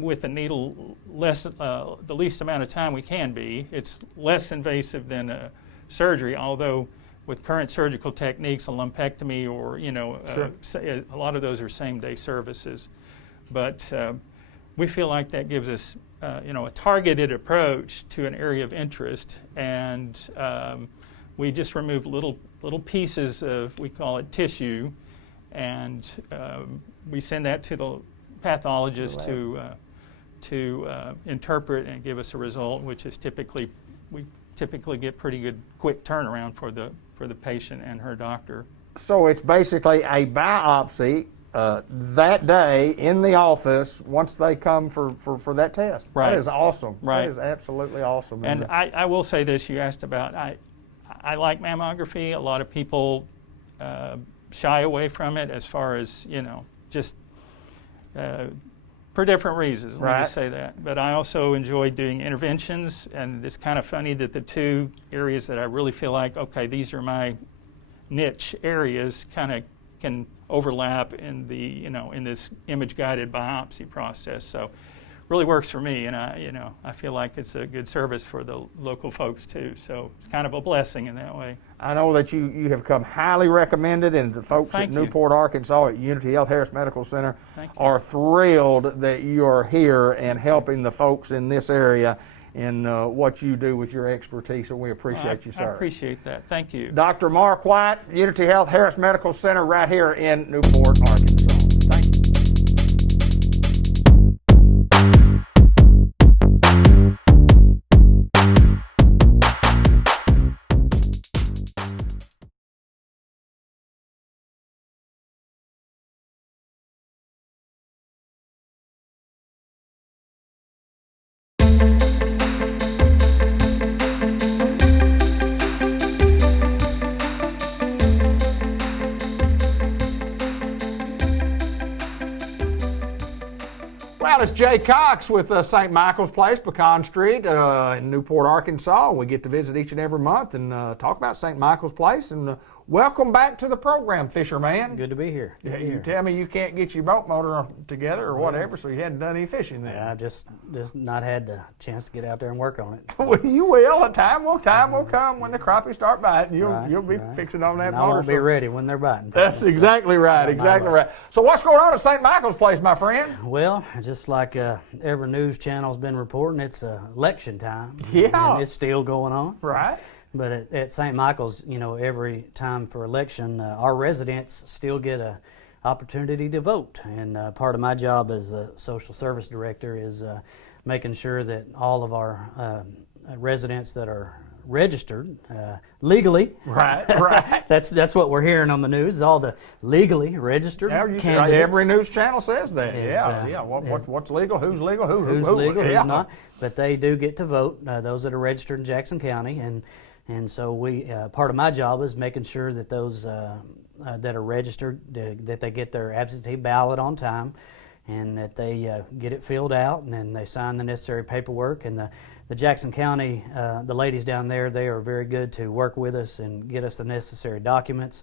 with the needle the least amount of time we can be. It's less invasive than surgery, although with current surgical techniques, a lumpectomy or, a lot of those are same-day services. But we feel like that gives us, a targeted approach to an area of interest, and we just remove little pieces of, we call it tissue, and we send that to the pathologist to interpret and give us a result, which is we typically get pretty good quick turnaround for the patient and her doctor. So it's basically a biopsy that day in the office once they come for that test. Right. That is awesome. Right. That is absolutely awesome. And I will say this, you asked about, I like mammography. A lot of people shy away from it as far as, just for different reasons, let me just say that. But I also enjoy doing interventions, and it's kind of funny that the two areas that I really feel like, okay, these are my niche areas, kind of can overlap in the, in this image-guided biopsy process. So really works for me, and I feel like it's a good service for the local folks too. So it's kind of a blessing in that way. I know that you have come highly recommended, and the folks at Newport, Arkansas at Unity Health Harris Medical Center are thrilled that you are here and helping the folks in this area in what you do with your expertise, and we appreciate you, sir. I appreciate that. Thank you. Dr. Mark White, Unity Health Harris Medical Center right here in Newport, Arkansas. Thank you. Well, it's Jay Cox with St. Michael's Place, Pecan Street in Newport, Arkansas. We get to visit each and every month and talk about St. Michael's Place. And welcome back to the program, Fisherman. Good to be here. You tell me you can't get your boat motor together or whatever, so you hadn't done any fishing then. Yeah, I just not had the chance to get out there and work on it. Well, you will. Time will come when the crappies start biting. You'll be fixing on that and motor. I won't be ready when they're biting. That's exactly right. Exactly right. So what's going on at St. Michael's Place, my friend? Well, just like every news channel's been reporting, it's election time. Yeah. And it's still going on. Right. But at St. Michael's, every time for election, our residents still get an opportunity to vote. And part of my job as a social service director is making sure that all of our residents that are registered legally. Right, right. That's what we're hearing on the news. Is all the legally registered candidates. Every news channel says that. Is, yeah. What's legal? Who's legal? Who's legal? Yeah. Who's not? But they do get to vote. Those that are registered in Jackson County, and so we part of my job is making sure that those that are registered that they get their absentee ballot on time, and that they get it filled out, and then they sign the necessary paperwork. And the Jackson County, the ladies down there, they are very good to work with us and get us the necessary documents,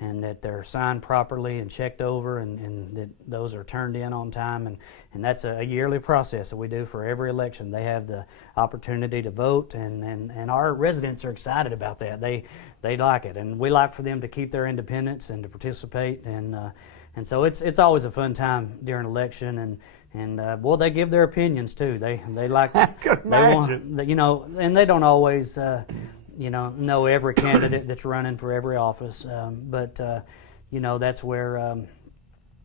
and that they're signed properly and checked over, and that those are turned in on time. And that's a yearly process that we do for every election. They have the opportunity to vote, and our residents are excited about that. They like it, and we like for them to keep their independence and to participate. And so it's always a fun time during election, and boy, they give their opinions too. They like I could imagine. they want, and they don't always know every candidate that's running for every office, but that's where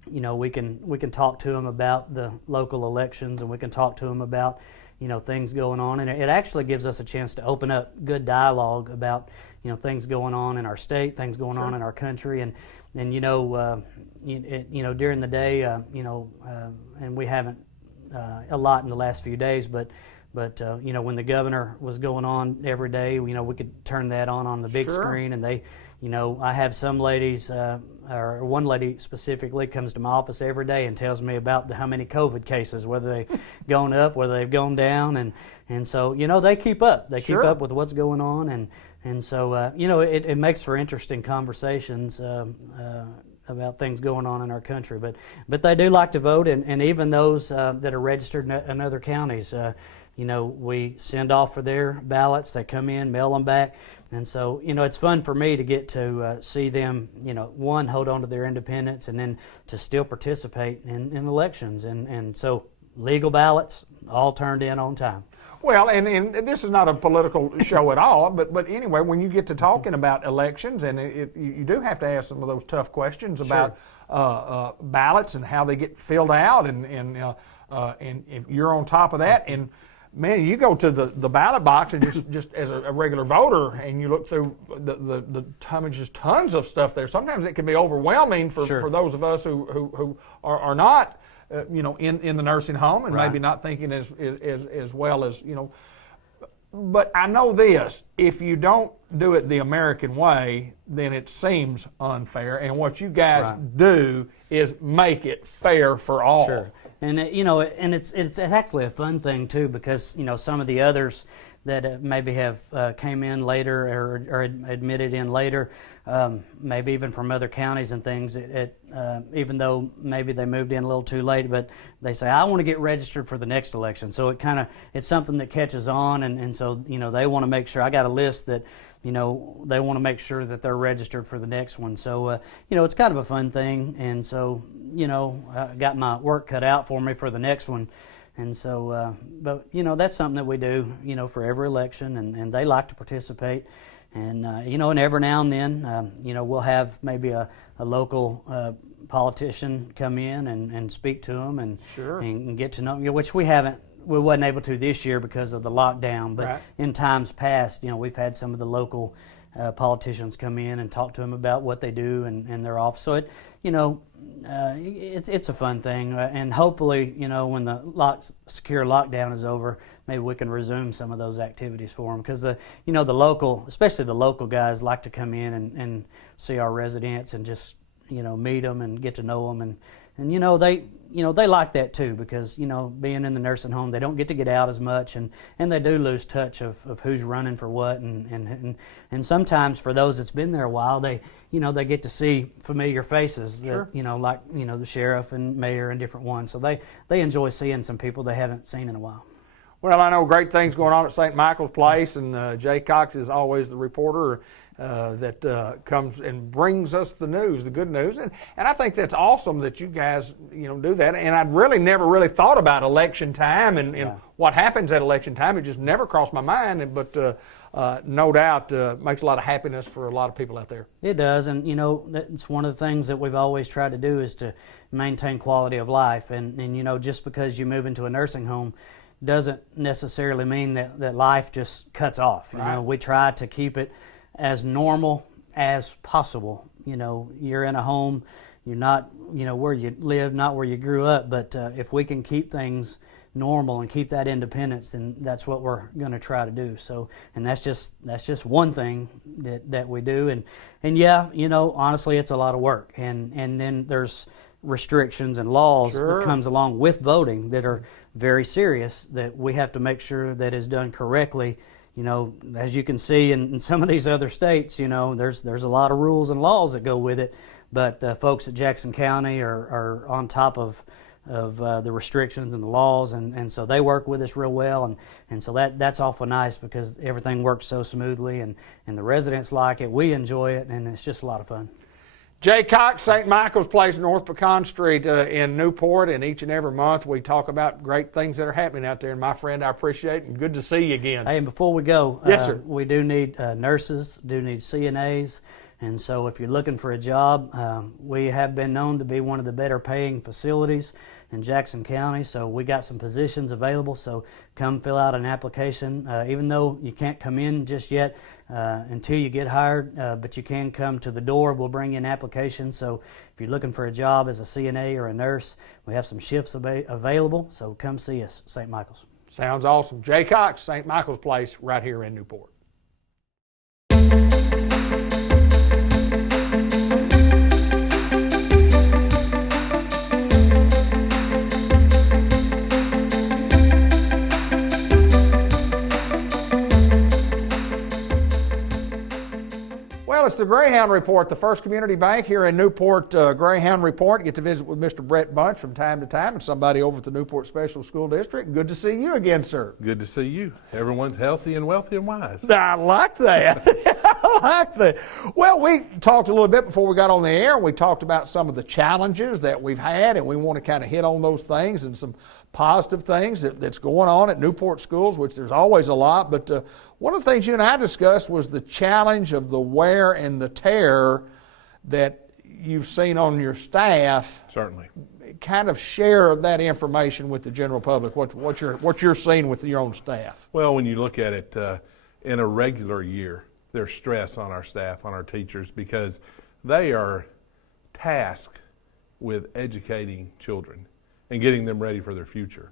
we can talk to them about the local elections, and we can talk to them about things going on, and it actually gives us a chance to open up good dialogue about things going on in our state, things going on in our country, and during the day, and we haven't a lot in the last few days, but when the governor was going on every day, we could turn that on the big screen, and they, I have some ladies, or one lady specifically comes to my office every day and tells me about how many COVID cases, whether they've gone up, whether they've gone down, and so they keep up. They keep up with what's going on, and so it makes for interesting conversations about things going on in our country. But they do like to vote, and even those that are registered in other counties, we send off for their ballots. They come in, mail them back. And so, it's fun for me to get to see them, one, hold on to their independence, and then to still participate in elections. And so legal ballots all turned in on time. Well, and this is not a political show at all, but anyway, when you get to talking about elections, and you do have to ask some of those tough questions about ballots and how they get filled out, and if you're on top of that, and man, you go to the ballot box and just as a regular voter, and you look through just tons of stuff there. Sometimes it can be overwhelming for those of us who are not in the nursing home and maybe not thinking as well as But I know this: if you don't do it the American way, then it seems unfair. And what you guys do is make it fair for all. Sure. And and it's actually a fun thing too, because some of the others that maybe have came in later or admitted in later, maybe even from other counties and things, even though maybe they moved in a little too late, but they say, I want to get registered for the next election. So it's something that catches on, and so they want to make sure. I got a list that they want to make sure that they're registered for the next one. So it's kind of a fun thing, and so I got my work cut out for me for the next one. And so, but that's something that we do, for every election, and they like to participate. And and every now and then, we'll have maybe a local politician come in and speak to them and get to know them, which we wasn't able to this year because of the lockdown. But in times past, we've had some of the local politicians come in and talk to them about what they do and their office. So it's a fun thing, and hopefully, when the secure lockdown is over, maybe we can resume some of those activities for them, because the local, especially the local guys, like to come in and see our residents and just meet them and get to know them, and they like that too, because being in the nursing home, they don't get out as much, and they do lose touch of who's running for what, and sometimes for those that's been there a while, they get to see familiar faces that like the sheriff and mayor and different ones, so they enjoy seeing some people they haven't seen in a while. Well, I know great things going on at St. Michael's Place, and Jay Cox is always the reporter that comes and brings us the news, the good news, and I think that's awesome that you guys do that. And I'd really never thought about election time and what happens at election time. It just never crossed my mind, but no doubt makes a lot of happiness for a lot of people out there. It does, and it's one of the things that we've always tried to do is to maintain quality of life, and just because you move into a nursing home doesn't necessarily mean that life just cuts off. You know, we try to keep it as normal as possible. You know, you're in a home, you're not, you know, where you live, not where you grew up, but if we can keep things normal and keep that independence, then that's what we're going to try to do. So, and that's just one thing that we do. And yeah, you know, honestly, it's a lot of work. And then there's restrictions and laws that comes along with voting that are very serious, that we have to make sure that is done correctly. You know, as you can see in some of these other states, you know, there's a lot of rules and laws that go with it, but folks at Jackson County are on top of the restrictions and the laws, and so they work with us real well, and so that's awful nice, because everything works so smoothly, and the residents like it, we enjoy it, and it's just a lot of fun. Jay Cox, St. Michael's Place, North Pecan Street in Newport, and each and every month we talk about great things that are happening out there. And my friend, I appreciate it, and good to see you again. Hey, and before we go, yes, sir. We do need nurses, do need CNAs, and so if you're looking for a job, we have been known to be one of the better paying facilities in Jackson County, so we got some positions available, so come fill out an application. Even though you can't come in just yet until you get hired, but you can come to the door. We'll bring you an application, so if you're looking for a job as a CNA or a nurse, we have some shifts available, so come see us, St. Michael's. Sounds awesome. Jay Cox, St. Michael's Place, right here in Newport. Well, it's the Greyhound Report, the First Community Bank here in Newport. Greyhound Report. Get to visit with Mr. Brett Bunch from time to time, and somebody over at the Newport Special School District. Good to see you again, sir. Good to see you. Everyone's healthy and wealthy and wise. I like that. I like that. Well, we talked a little bit before we got on the air, and we talked about some of the challenges that we've had, and we want to kind of hit on those things and some positive things that's going on at Newport schools, which there's always a lot. But one of the things you and I discussed was the challenge of the wear and the tear that you've seen on your staff. Certainly. Kind of share that information with the general public, what you're seeing with your own staff. Well, when you look at it in a regular year, there's stress on our staff, on our teachers, because they are tasked with educating children and getting them ready for their future.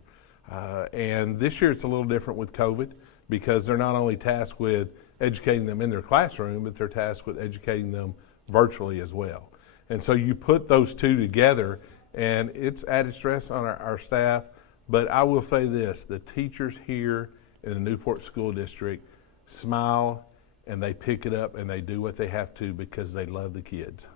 And this year it's a little different with COVID, because they're not only tasked with educating them in their classroom, but they're tasked with educating them virtually as well. And so you put those two together, and it's added stress on our staff. But I will say this, the teachers here in the Newport School District smile, and they pick it up, and they do what they have to because they love the kids.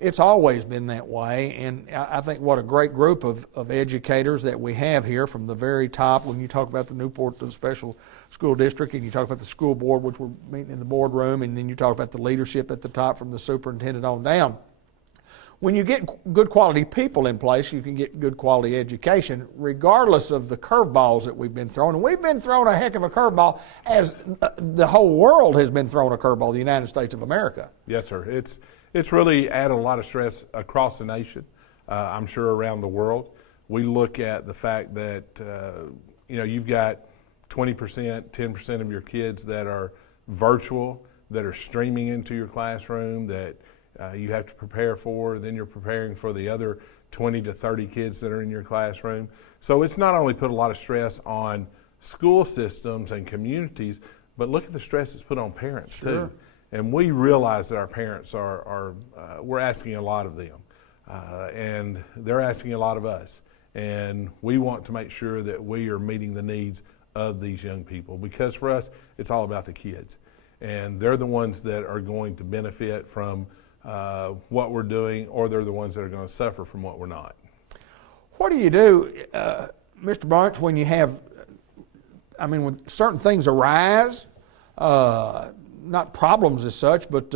It's always been that way, and I think what a great group of educators that we have here from the very top. When you talk about the Newport Special School District, and you talk about the school board, which we're meeting in the boardroom, and then you talk about the leadership at the top from the superintendent on down. When you get good quality people in place, you can get good quality education, regardless of the curveballs that we've been thrown. And we've been thrown a heck of a curveball, as the whole world has been thrown a curveball, the United States of America. Yes, sir. It's really added a lot of stress across the nation, I'm sure around the world. We look at the fact that, you've got 20%, 10% of your kids that are virtual, that are streaming into your classroom, that you have to prepare for. Then you're preparing for the other 20 to 30 kids that are in your classroom. So it's not only put a lot of stress on school systems and communities, but look at the stress it's put on parents too. And we realize that our parents we're asking a lot of them, and they're asking a lot of us. And we want to make sure that we are meeting the needs of these young people, because for us, it's all about the kids. And they're the ones that are going to benefit from what we're doing, or they're the ones that are going to suffer from what we're not. What do you do, Mr. Bunch, when you have, when certain things arise, not problems as such, but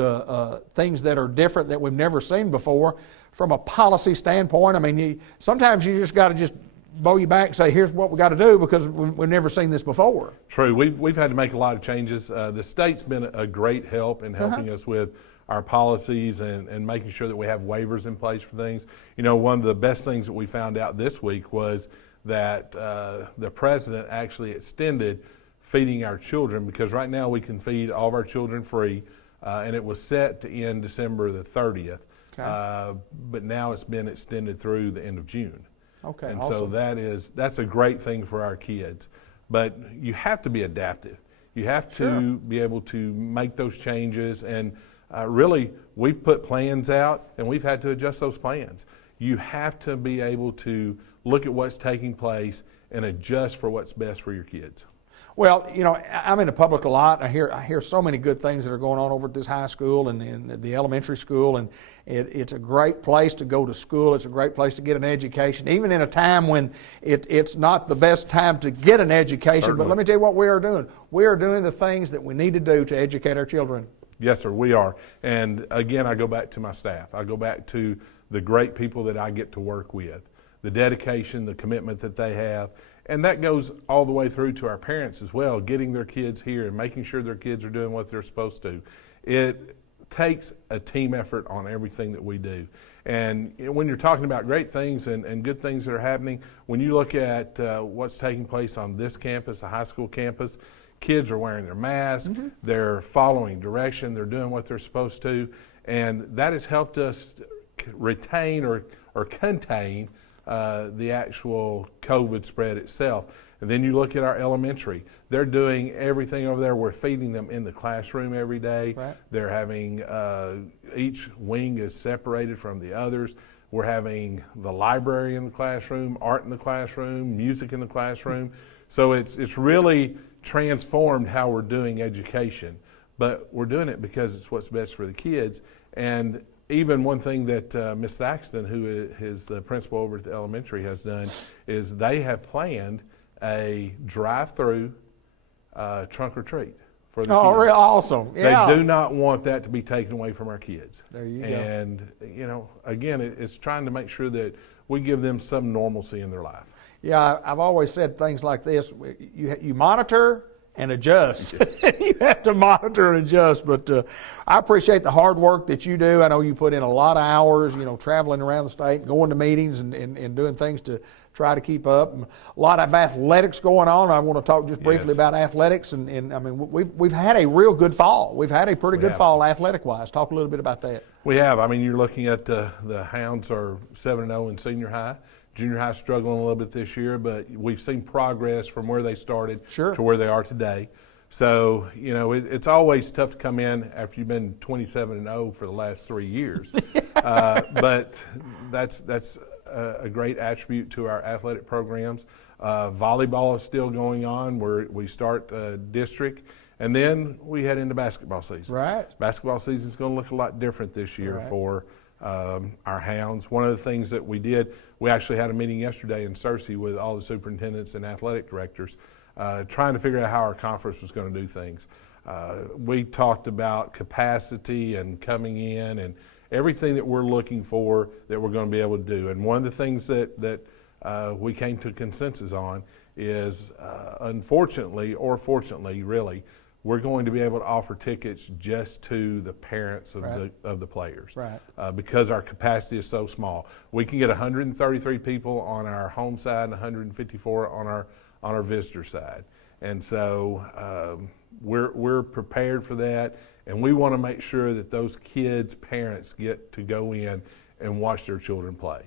things that are different that we've never seen before from a policy standpoint? Sometimes you just got to just bow your back and say, here's what we got to do, because we've never seen this before. True. We've had to make a lot of changes. The state's been a great help in helping us with our policies and making sure that we have waivers in place for things. One of the best things that we found out this week was that the president actually extended feeding our children, because right now we can feed all of our children free, and it was set to end December the 30th. Okay. But now it's been extended through the end of June. Okay, And awesome. so that's a great thing for our kids. But you have to be adaptive. You have to Sure. be able to make those changes. And really, we've put plans out, and we've had to adjust those plans. You have to be able to look at what's taking place and adjust for what's best for your kids. Well, you know, I'm in the public a lot. I hear so many good things that are going on over at this high school and in the elementary school, and it's a great place to go to school. It's a great place to get an education, even in a time when it's not the best time to get an education. Certainly. But let me tell you what we are doing. We are doing the things that we need to do to educate our children. Yes, sir, we are. And again, I go back to my staff. I go back to the great people that I get to work with, the dedication, the commitment that they have. And that goes all the way through to our parents as well, getting their kids here and making sure their kids are doing what they're supposed to. It takes a team effort on everything that we do. And when you're talking about great things and good things that are happening, when you look at what's taking place on this campus, the high school campus, kids are wearing their masks, they're following direction, they're doing what they're supposed to, and that has helped us retain or contain the actual COVID spread itself. And then you look at our elementary, they're doing everything over there. We're feeding them in the classroom every day. Right. They're having, each wing is separated from the others. We're having the library in the classroom, art in the classroom, music in the classroom. So it's really transformed how we're doing education. But we're doing it because it's what's best for the kids. And even one thing that Ms. Thaxton, who is the principal over at the elementary, has done is they have planned a drive-through trunk or treat for the Oh, kids. real awesome. Yeah. They do not want that to be taken away from our kids. There you go. And, you know, again, it's trying to make sure that we give them some normalcy in their life. Yeah, I've always said things like this. You monitor and adjust. You have to monitor and adjust. But I appreciate the hard work that you do. I know you put in a lot of hours, you know, traveling around the state, going to meetings and doing things to try to keep up. And a lot of athletics going on. I want to talk just briefly Yes. about athletics. And I mean, we've had a real good fall. We've had a pretty good have. fall athletic-wise. Talk a little bit about that. We have. I mean, you're looking at the Hounds are 7-0 in senior high. Junior high struggling a little bit this year, but we've seen progress from where they started Sure. to where they are today. So, you know, it's always tough to come in after you've been 27-0 for the last 3 years. But that's a great attribute to our athletic programs. Volleyball is still going on where we start district, and then we head into basketball season. Right. Basketball season is going to look a lot different this year Right. for our Hounds. One of the things that we did, we actually had a meeting yesterday in Searcy with all the superintendents and athletic directors, trying to figure out how our conference was going to do things. We talked about capacity and coming in and everything that we're looking for that we're going to be able to do. And one of the things that we came to consensus on is, unfortunately, or fortunately, really, we're going to be able to offer tickets just to the parents of Right. the players, Right. because our capacity is so small. We can get 133 people on our home side and 154 on our visitor side, and so we're prepared for that, and we want to make sure that those kids' parents get to go in and watch their children play.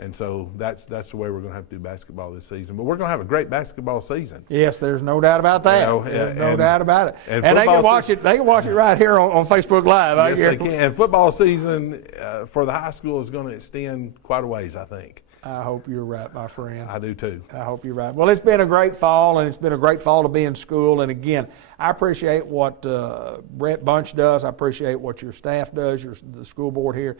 And so that's the way we're going to have to do basketball this season. But we're going to have a great basketball season. Yes, there's no doubt about that. You know, There's no and- doubt about it. and And they can football watch it. They can watch it right here on Facebook Live. Yes, they can. And football season for the high school is going to extend quite a ways, I think. I hope you're right, my friend. I do too. I hope you're right. Well, it's been a great fall, and it's been a great fall to be in school. And again, I appreciate what Brett Bunch does. I appreciate what your staff does, the school board here.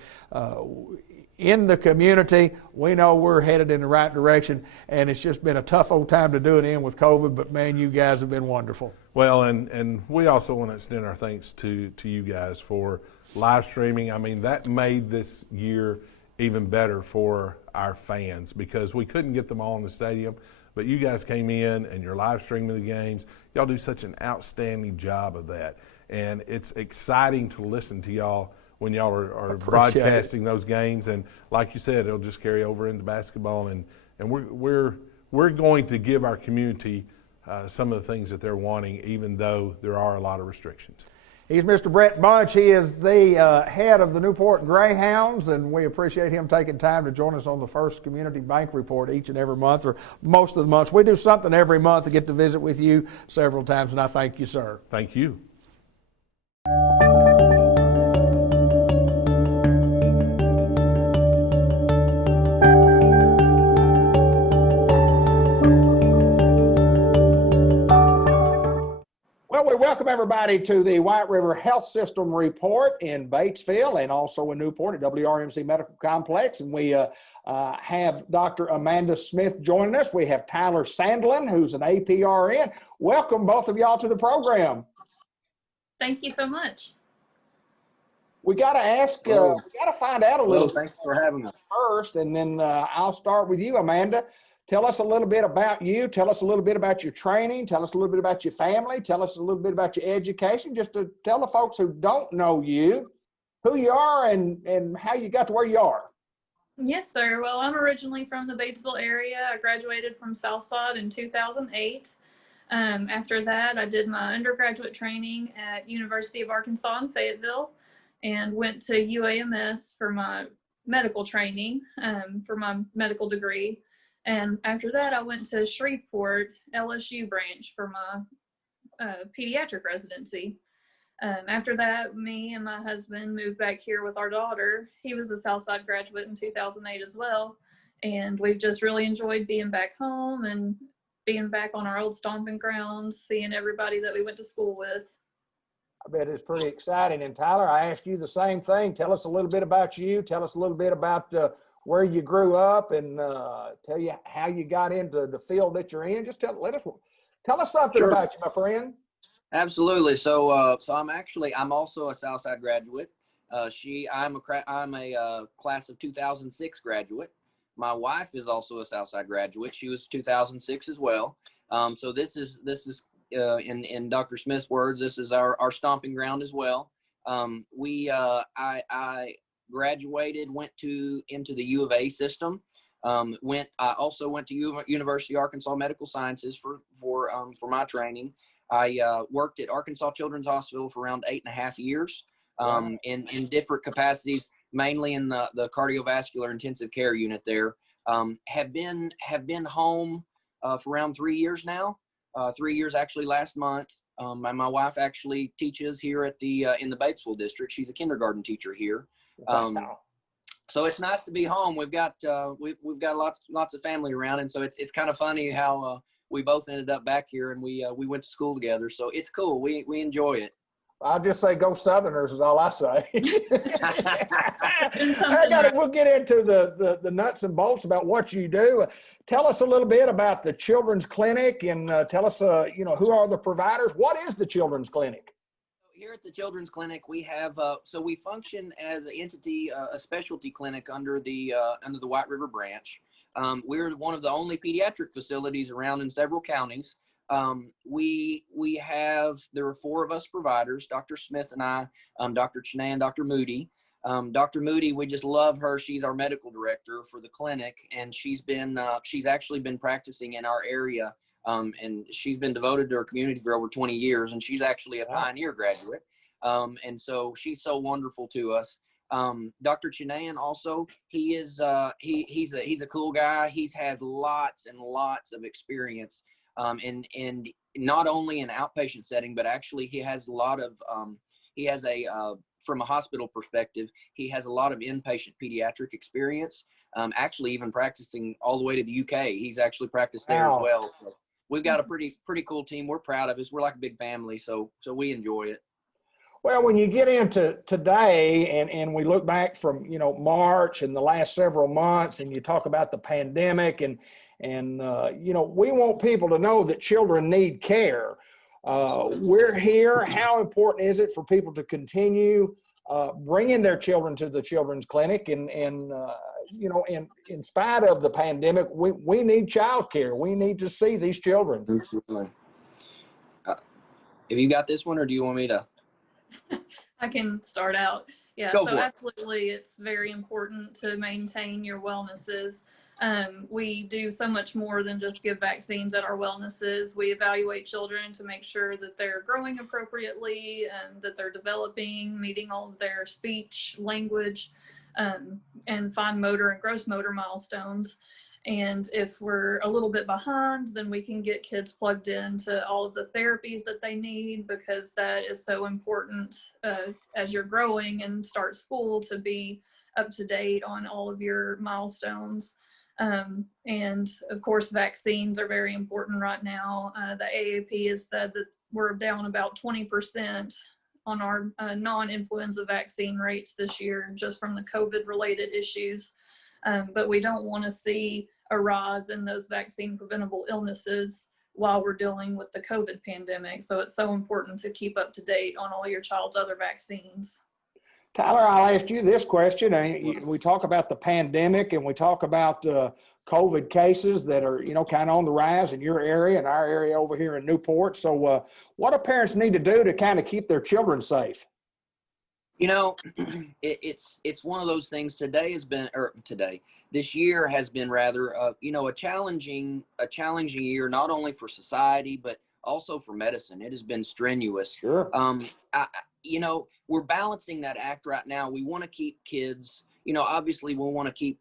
In the community, we know we're headed in the right direction, and it's just been a tough old time to do it in with COVID, but man, you guys have been wonderful. Well, and we also want to extend our thanks to you guys for live streaming. I mean, that made this year even better for our fans because we couldn't get them all in the stadium, but you guys came in and you're live streaming the games. Y'all do such an outstanding job of that, and it's exciting to listen to y'all when y'all are broadcasting those games. And like you said, it'll just carry over into basketball, and we're we're going to give our community some of the things that they're wanting, even though there are a lot of restrictions. He's Mr. Brett Bunch. He is the head of the Newport Greyhounds, and we appreciate him taking time to join us on the First Community Bank Report each and every month, or most of the months. We do something every month to get to visit with you several times, and I thank you, sir. Thank you. Well, we welcome everybody to the White River Health System Report in Batesville and also in Newport at WRMC Medical Complex. And we have Dr. Amanda Smith joining us. We have Tyler Sandlin, who's an APRN. Welcome, both of y'all, to the program. Thank you so much. We got to ask, we got to find out a little. Thanks for having us first, and then I'll start with you, Amanda. Tell us a little bit about you. Tell us a little bit about your training. Tell us a little bit about your family. Tell us a little bit about your education, just to tell the folks who don't know you who you are and how you got to where you are. Yes, sir. Well, I'm originally from the Batesville area. I graduated from Southside in 2008. After that, I did my undergraduate training at University of Arkansas in Fayetteville and went to UAMS for my medical training, for my medical degree. And after that, I went to Shreveport LSU branch for my pediatric residency. After that, me and my husband moved back here with our daughter. He was a Southside graduate in 2008 as well. And we've just really enjoyed being back home and being back on our old stomping grounds, seeing everybody that we went to school with. I bet it's pretty exciting. And Tyler, I asked you the same thing. Tell us a little bit about you. Tell us a little bit about where you grew up, and tell you how you got into the field that you're in. Just tell us something Sure. about you, my friend. Absolutely. So I'm also a Southside graduate. I'm a class of 2006 graduate. My wife is also a Southside graduate. She was 2006 as well. So this is in Dr. Smith's words, this is our stomping ground as well. I graduated, went into the U of A system. I also went to University of Arkansas Medical Sciences for my training. I worked at Arkansas Children's Hospital for around 8.5 years, in different capacities, mainly in the cardiovascular intensive care unit there. Have been home for around 3 years now. 3 years actually last month. My wife actually teaches here at in the Batesville district. She's a kindergarten teacher here. So it's nice to be home. We've got lots of family around, and so it's kind of funny how we both ended up back here, and we went to school together. So it's cool. We enjoy it. I'll just say go Southerners is all I say. We'll get into the nuts and bolts about what you do. Tell us a little bit about the Children's Clinic, and tell us, who are the providers? What is the Children's Clinic? Here at the Children's Clinic, we have so we function as an entity, a specialty clinic under the White River branch. We're one of the only pediatric facilities around in several counties. There are 4 of us providers, Dr. Smith and I, Dr. Cheney and Dr. Moody. Dr. Moody, we just love her. She's our medical director for the clinic, and she's actually been practicing in our area. And she's been devoted to her community for over 20 years, and she's actually a Pioneer graduate. And so she's so wonderful to us. Dr. Chinayan also, he's a cool guy. He's had lots and lots of experience, and not only in outpatient setting, but actually he has a lot of, from a hospital perspective, he has a lot of inpatient pediatric experience, actually even practicing all the way to the UK. He's actually practiced there as well. So we've got a pretty cool team. We're proud of us. We're like a big family, so we enjoy it. Well, when you get into today and we look back from, March and the last several months, and you talk about the pandemic and we want people to know that children need care. We're here. How important is it for people to continue bringing their children to the Children's Clinic? And in spite of the pandemic, we need child care. We need to see these children. Have you got this one, or do you want me to? I can start out. Yeah, Go so for it. absolutely, it's very important to maintain your wellnesses. We do so much more than just give vaccines at our wellnesses. We evaluate children to make sure that they're growing appropriately and that they're developing, meeting all of their speech, language, and fine motor and gross motor milestones. And if we're a little bit behind, then we can get kids plugged into all of the therapies that they need, because that is so important as you're growing and start school, to be up to date on all of your milestones. And of course, vaccines are very important right now. The AAP has said that we're down about 20% on our non-influenza vaccine rates this year, just from the COVID related issues. But we don't want to see a rise in those vaccine preventable illnesses while we're dealing with the COVID pandemic. So it's so important to keep up to date on all your child's other vaccines. Tyler, I'll ask you this question. We talk about the pandemic and we talk about COVID cases that are, kind of on the rise in your area and our area over here in Newport. So what do parents need to do to kind of keep their children safe? It's one of those things. This year has been rather, a challenging year, not only for society, but also for medicine. It has been strenuous. Sure. We're balancing that act right now. We want to keep kids, obviously we want to keep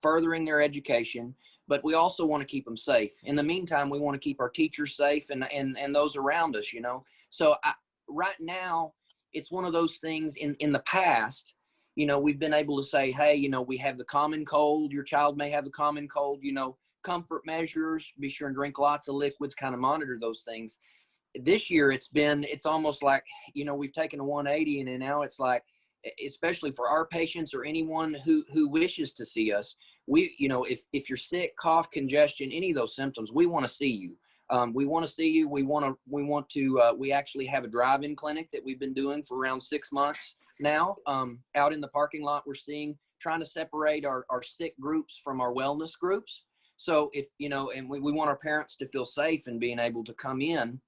furthering their education, but we also want to keep them safe. In the meantime, we want to keep our teachers safe and those around us, So right now, it's one of those things. In the past, we've been able to say, hey, we have the common cold. Your child may have the common cold, comfort measures, be sure and drink lots of liquids, kind of monitor those things. This year, it's almost like, we've taken a 180, and now it's like, especially for our patients or anyone who wishes to see us, if you're sick, cough, congestion, any of those symptoms, we want to see you. We want to see you. We actually have a drive-in clinic that we've been doing for around 6 months now. Out in the parking lot, we're trying to separate our sick groups from our wellness groups. So if, and we want our parents to feel safe and being able to come in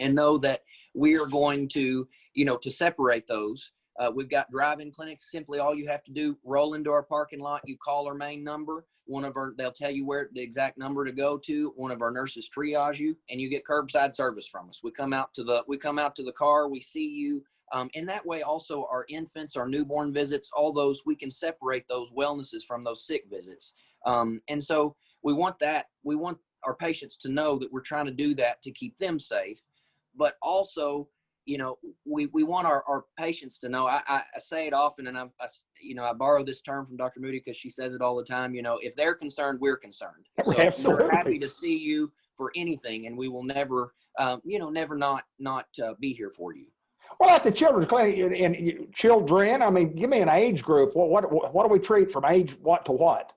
and know that we are going to, to separate those. We've got drive-in clinics. Simply all you have to do, roll into our parking lot, you call our main number. They'll tell you where the exact number to go to. One of our nurses triage you, and you get curbside service from us. We come out to the car, we see you. And that way also our infants, our newborn visits, all those, we can separate those wellnesses from those sick visits. And so we want our patients to know that we're trying to do that to keep them safe. But also, we want our patients to know, I say it often, and I borrow this term from Dr. Moody because she says it all the time, if they're concerned, we're concerned. So Absolutely. We're happy to see you for anything, and we will never, never not be here for you. Well, at the children's clinic and children, give me an age group. What do we treat from age what to what?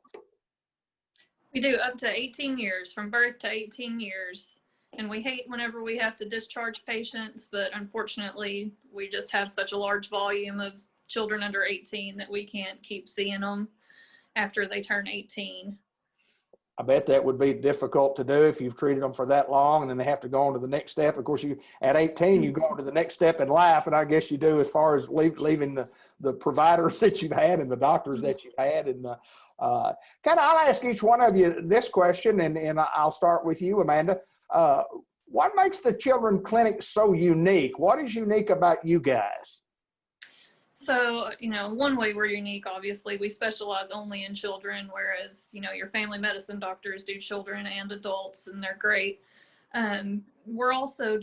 We do up to 18 years, from birth to 18 years. And we hate whenever we have to discharge patients, but unfortunately, we just have such a large volume of children under 18 that we can't keep seeing them after they turn 18. I bet that would be difficult to do if you've treated them for that long, and then they have to go on to the next step. Of course, at 18, you go on to the next step in life, and I guess you do as far as leaving the providers that you've had and the doctors that you've had. And I'll ask each one of you this question, and I'll start with you, Amanda. What makes the children's clinic so unique? What is unique about you guys? So, one way we're unique, obviously, we specialize only in children, whereas, your family medicine doctors do children and adults, and they're great. We're also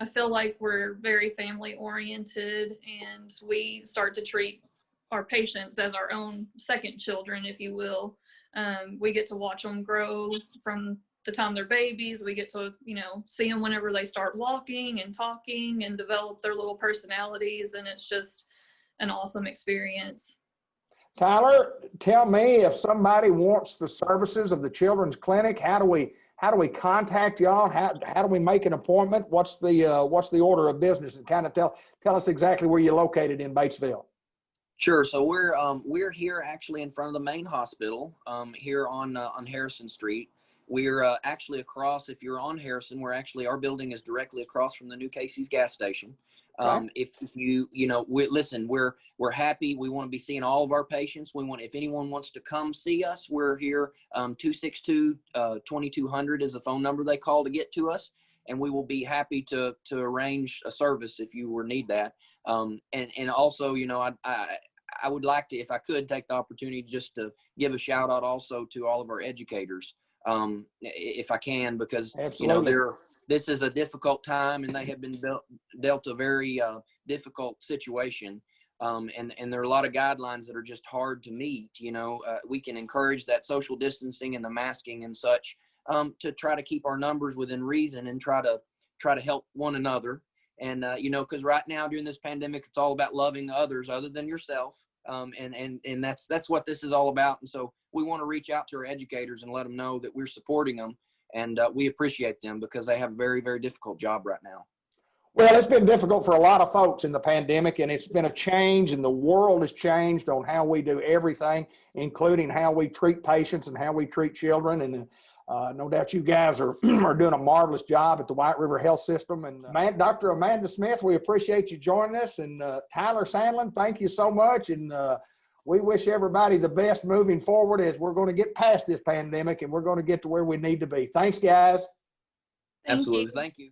I feel like we're very family oriented, and we start to treat our patients as our own second children, if you will. We get to watch them grow from the time they're babies. We get to, see them whenever they start walking and talking and develop their little personalities. And it's just an awesome experience. Tyler, tell me, if somebody wants the services of the children's clinic, how do we contact y'all? How do we make an appointment? What's the order of business? And kind of tell us exactly where you're located in Batesville. Sure. So we're here actually in front of the main hospital, here on Harrison Street. We're actually across, if you're on Harrison, our building is directly across from the new Casey's gas station. If listen, we're happy. We want to be seeing all of our patients. If anyone wants to come see us, we're here. 262-2200 is the phone number they call to get to us. And we will be happy to arrange a service if you need that. And also, I would like to, if I could, take the opportunity just to give a shout out also to all of our educators, if I can, because this is a difficult time, and they have been dealt a very difficult situation. And there are a lot of guidelines that are just hard to meet. We can encourage that social distancing and the masking and such, to try to keep our numbers within reason and try to help one another. And, because right now during this pandemic, it's all about loving others other than yourself. And that's what this is all about. And so we want to reach out to our educators and let them know that we're supporting them, and we appreciate them because they have a very, very difficult job right now. Well, it's been difficult for a lot of folks in the pandemic, and it's been a change, and the world has changed on how we do everything, including how we treat patients and how we treat children. And no doubt you guys are doing a marvelous job at the White River Health System. And Dr. Amanda Smith, we appreciate you joining us. And Tyler Sandlin, thank you so much. And we wish everybody the best moving forward as we're going to get past this pandemic and we're going to get to where we need to be. Thanks, guys. Absolutely. Thank you.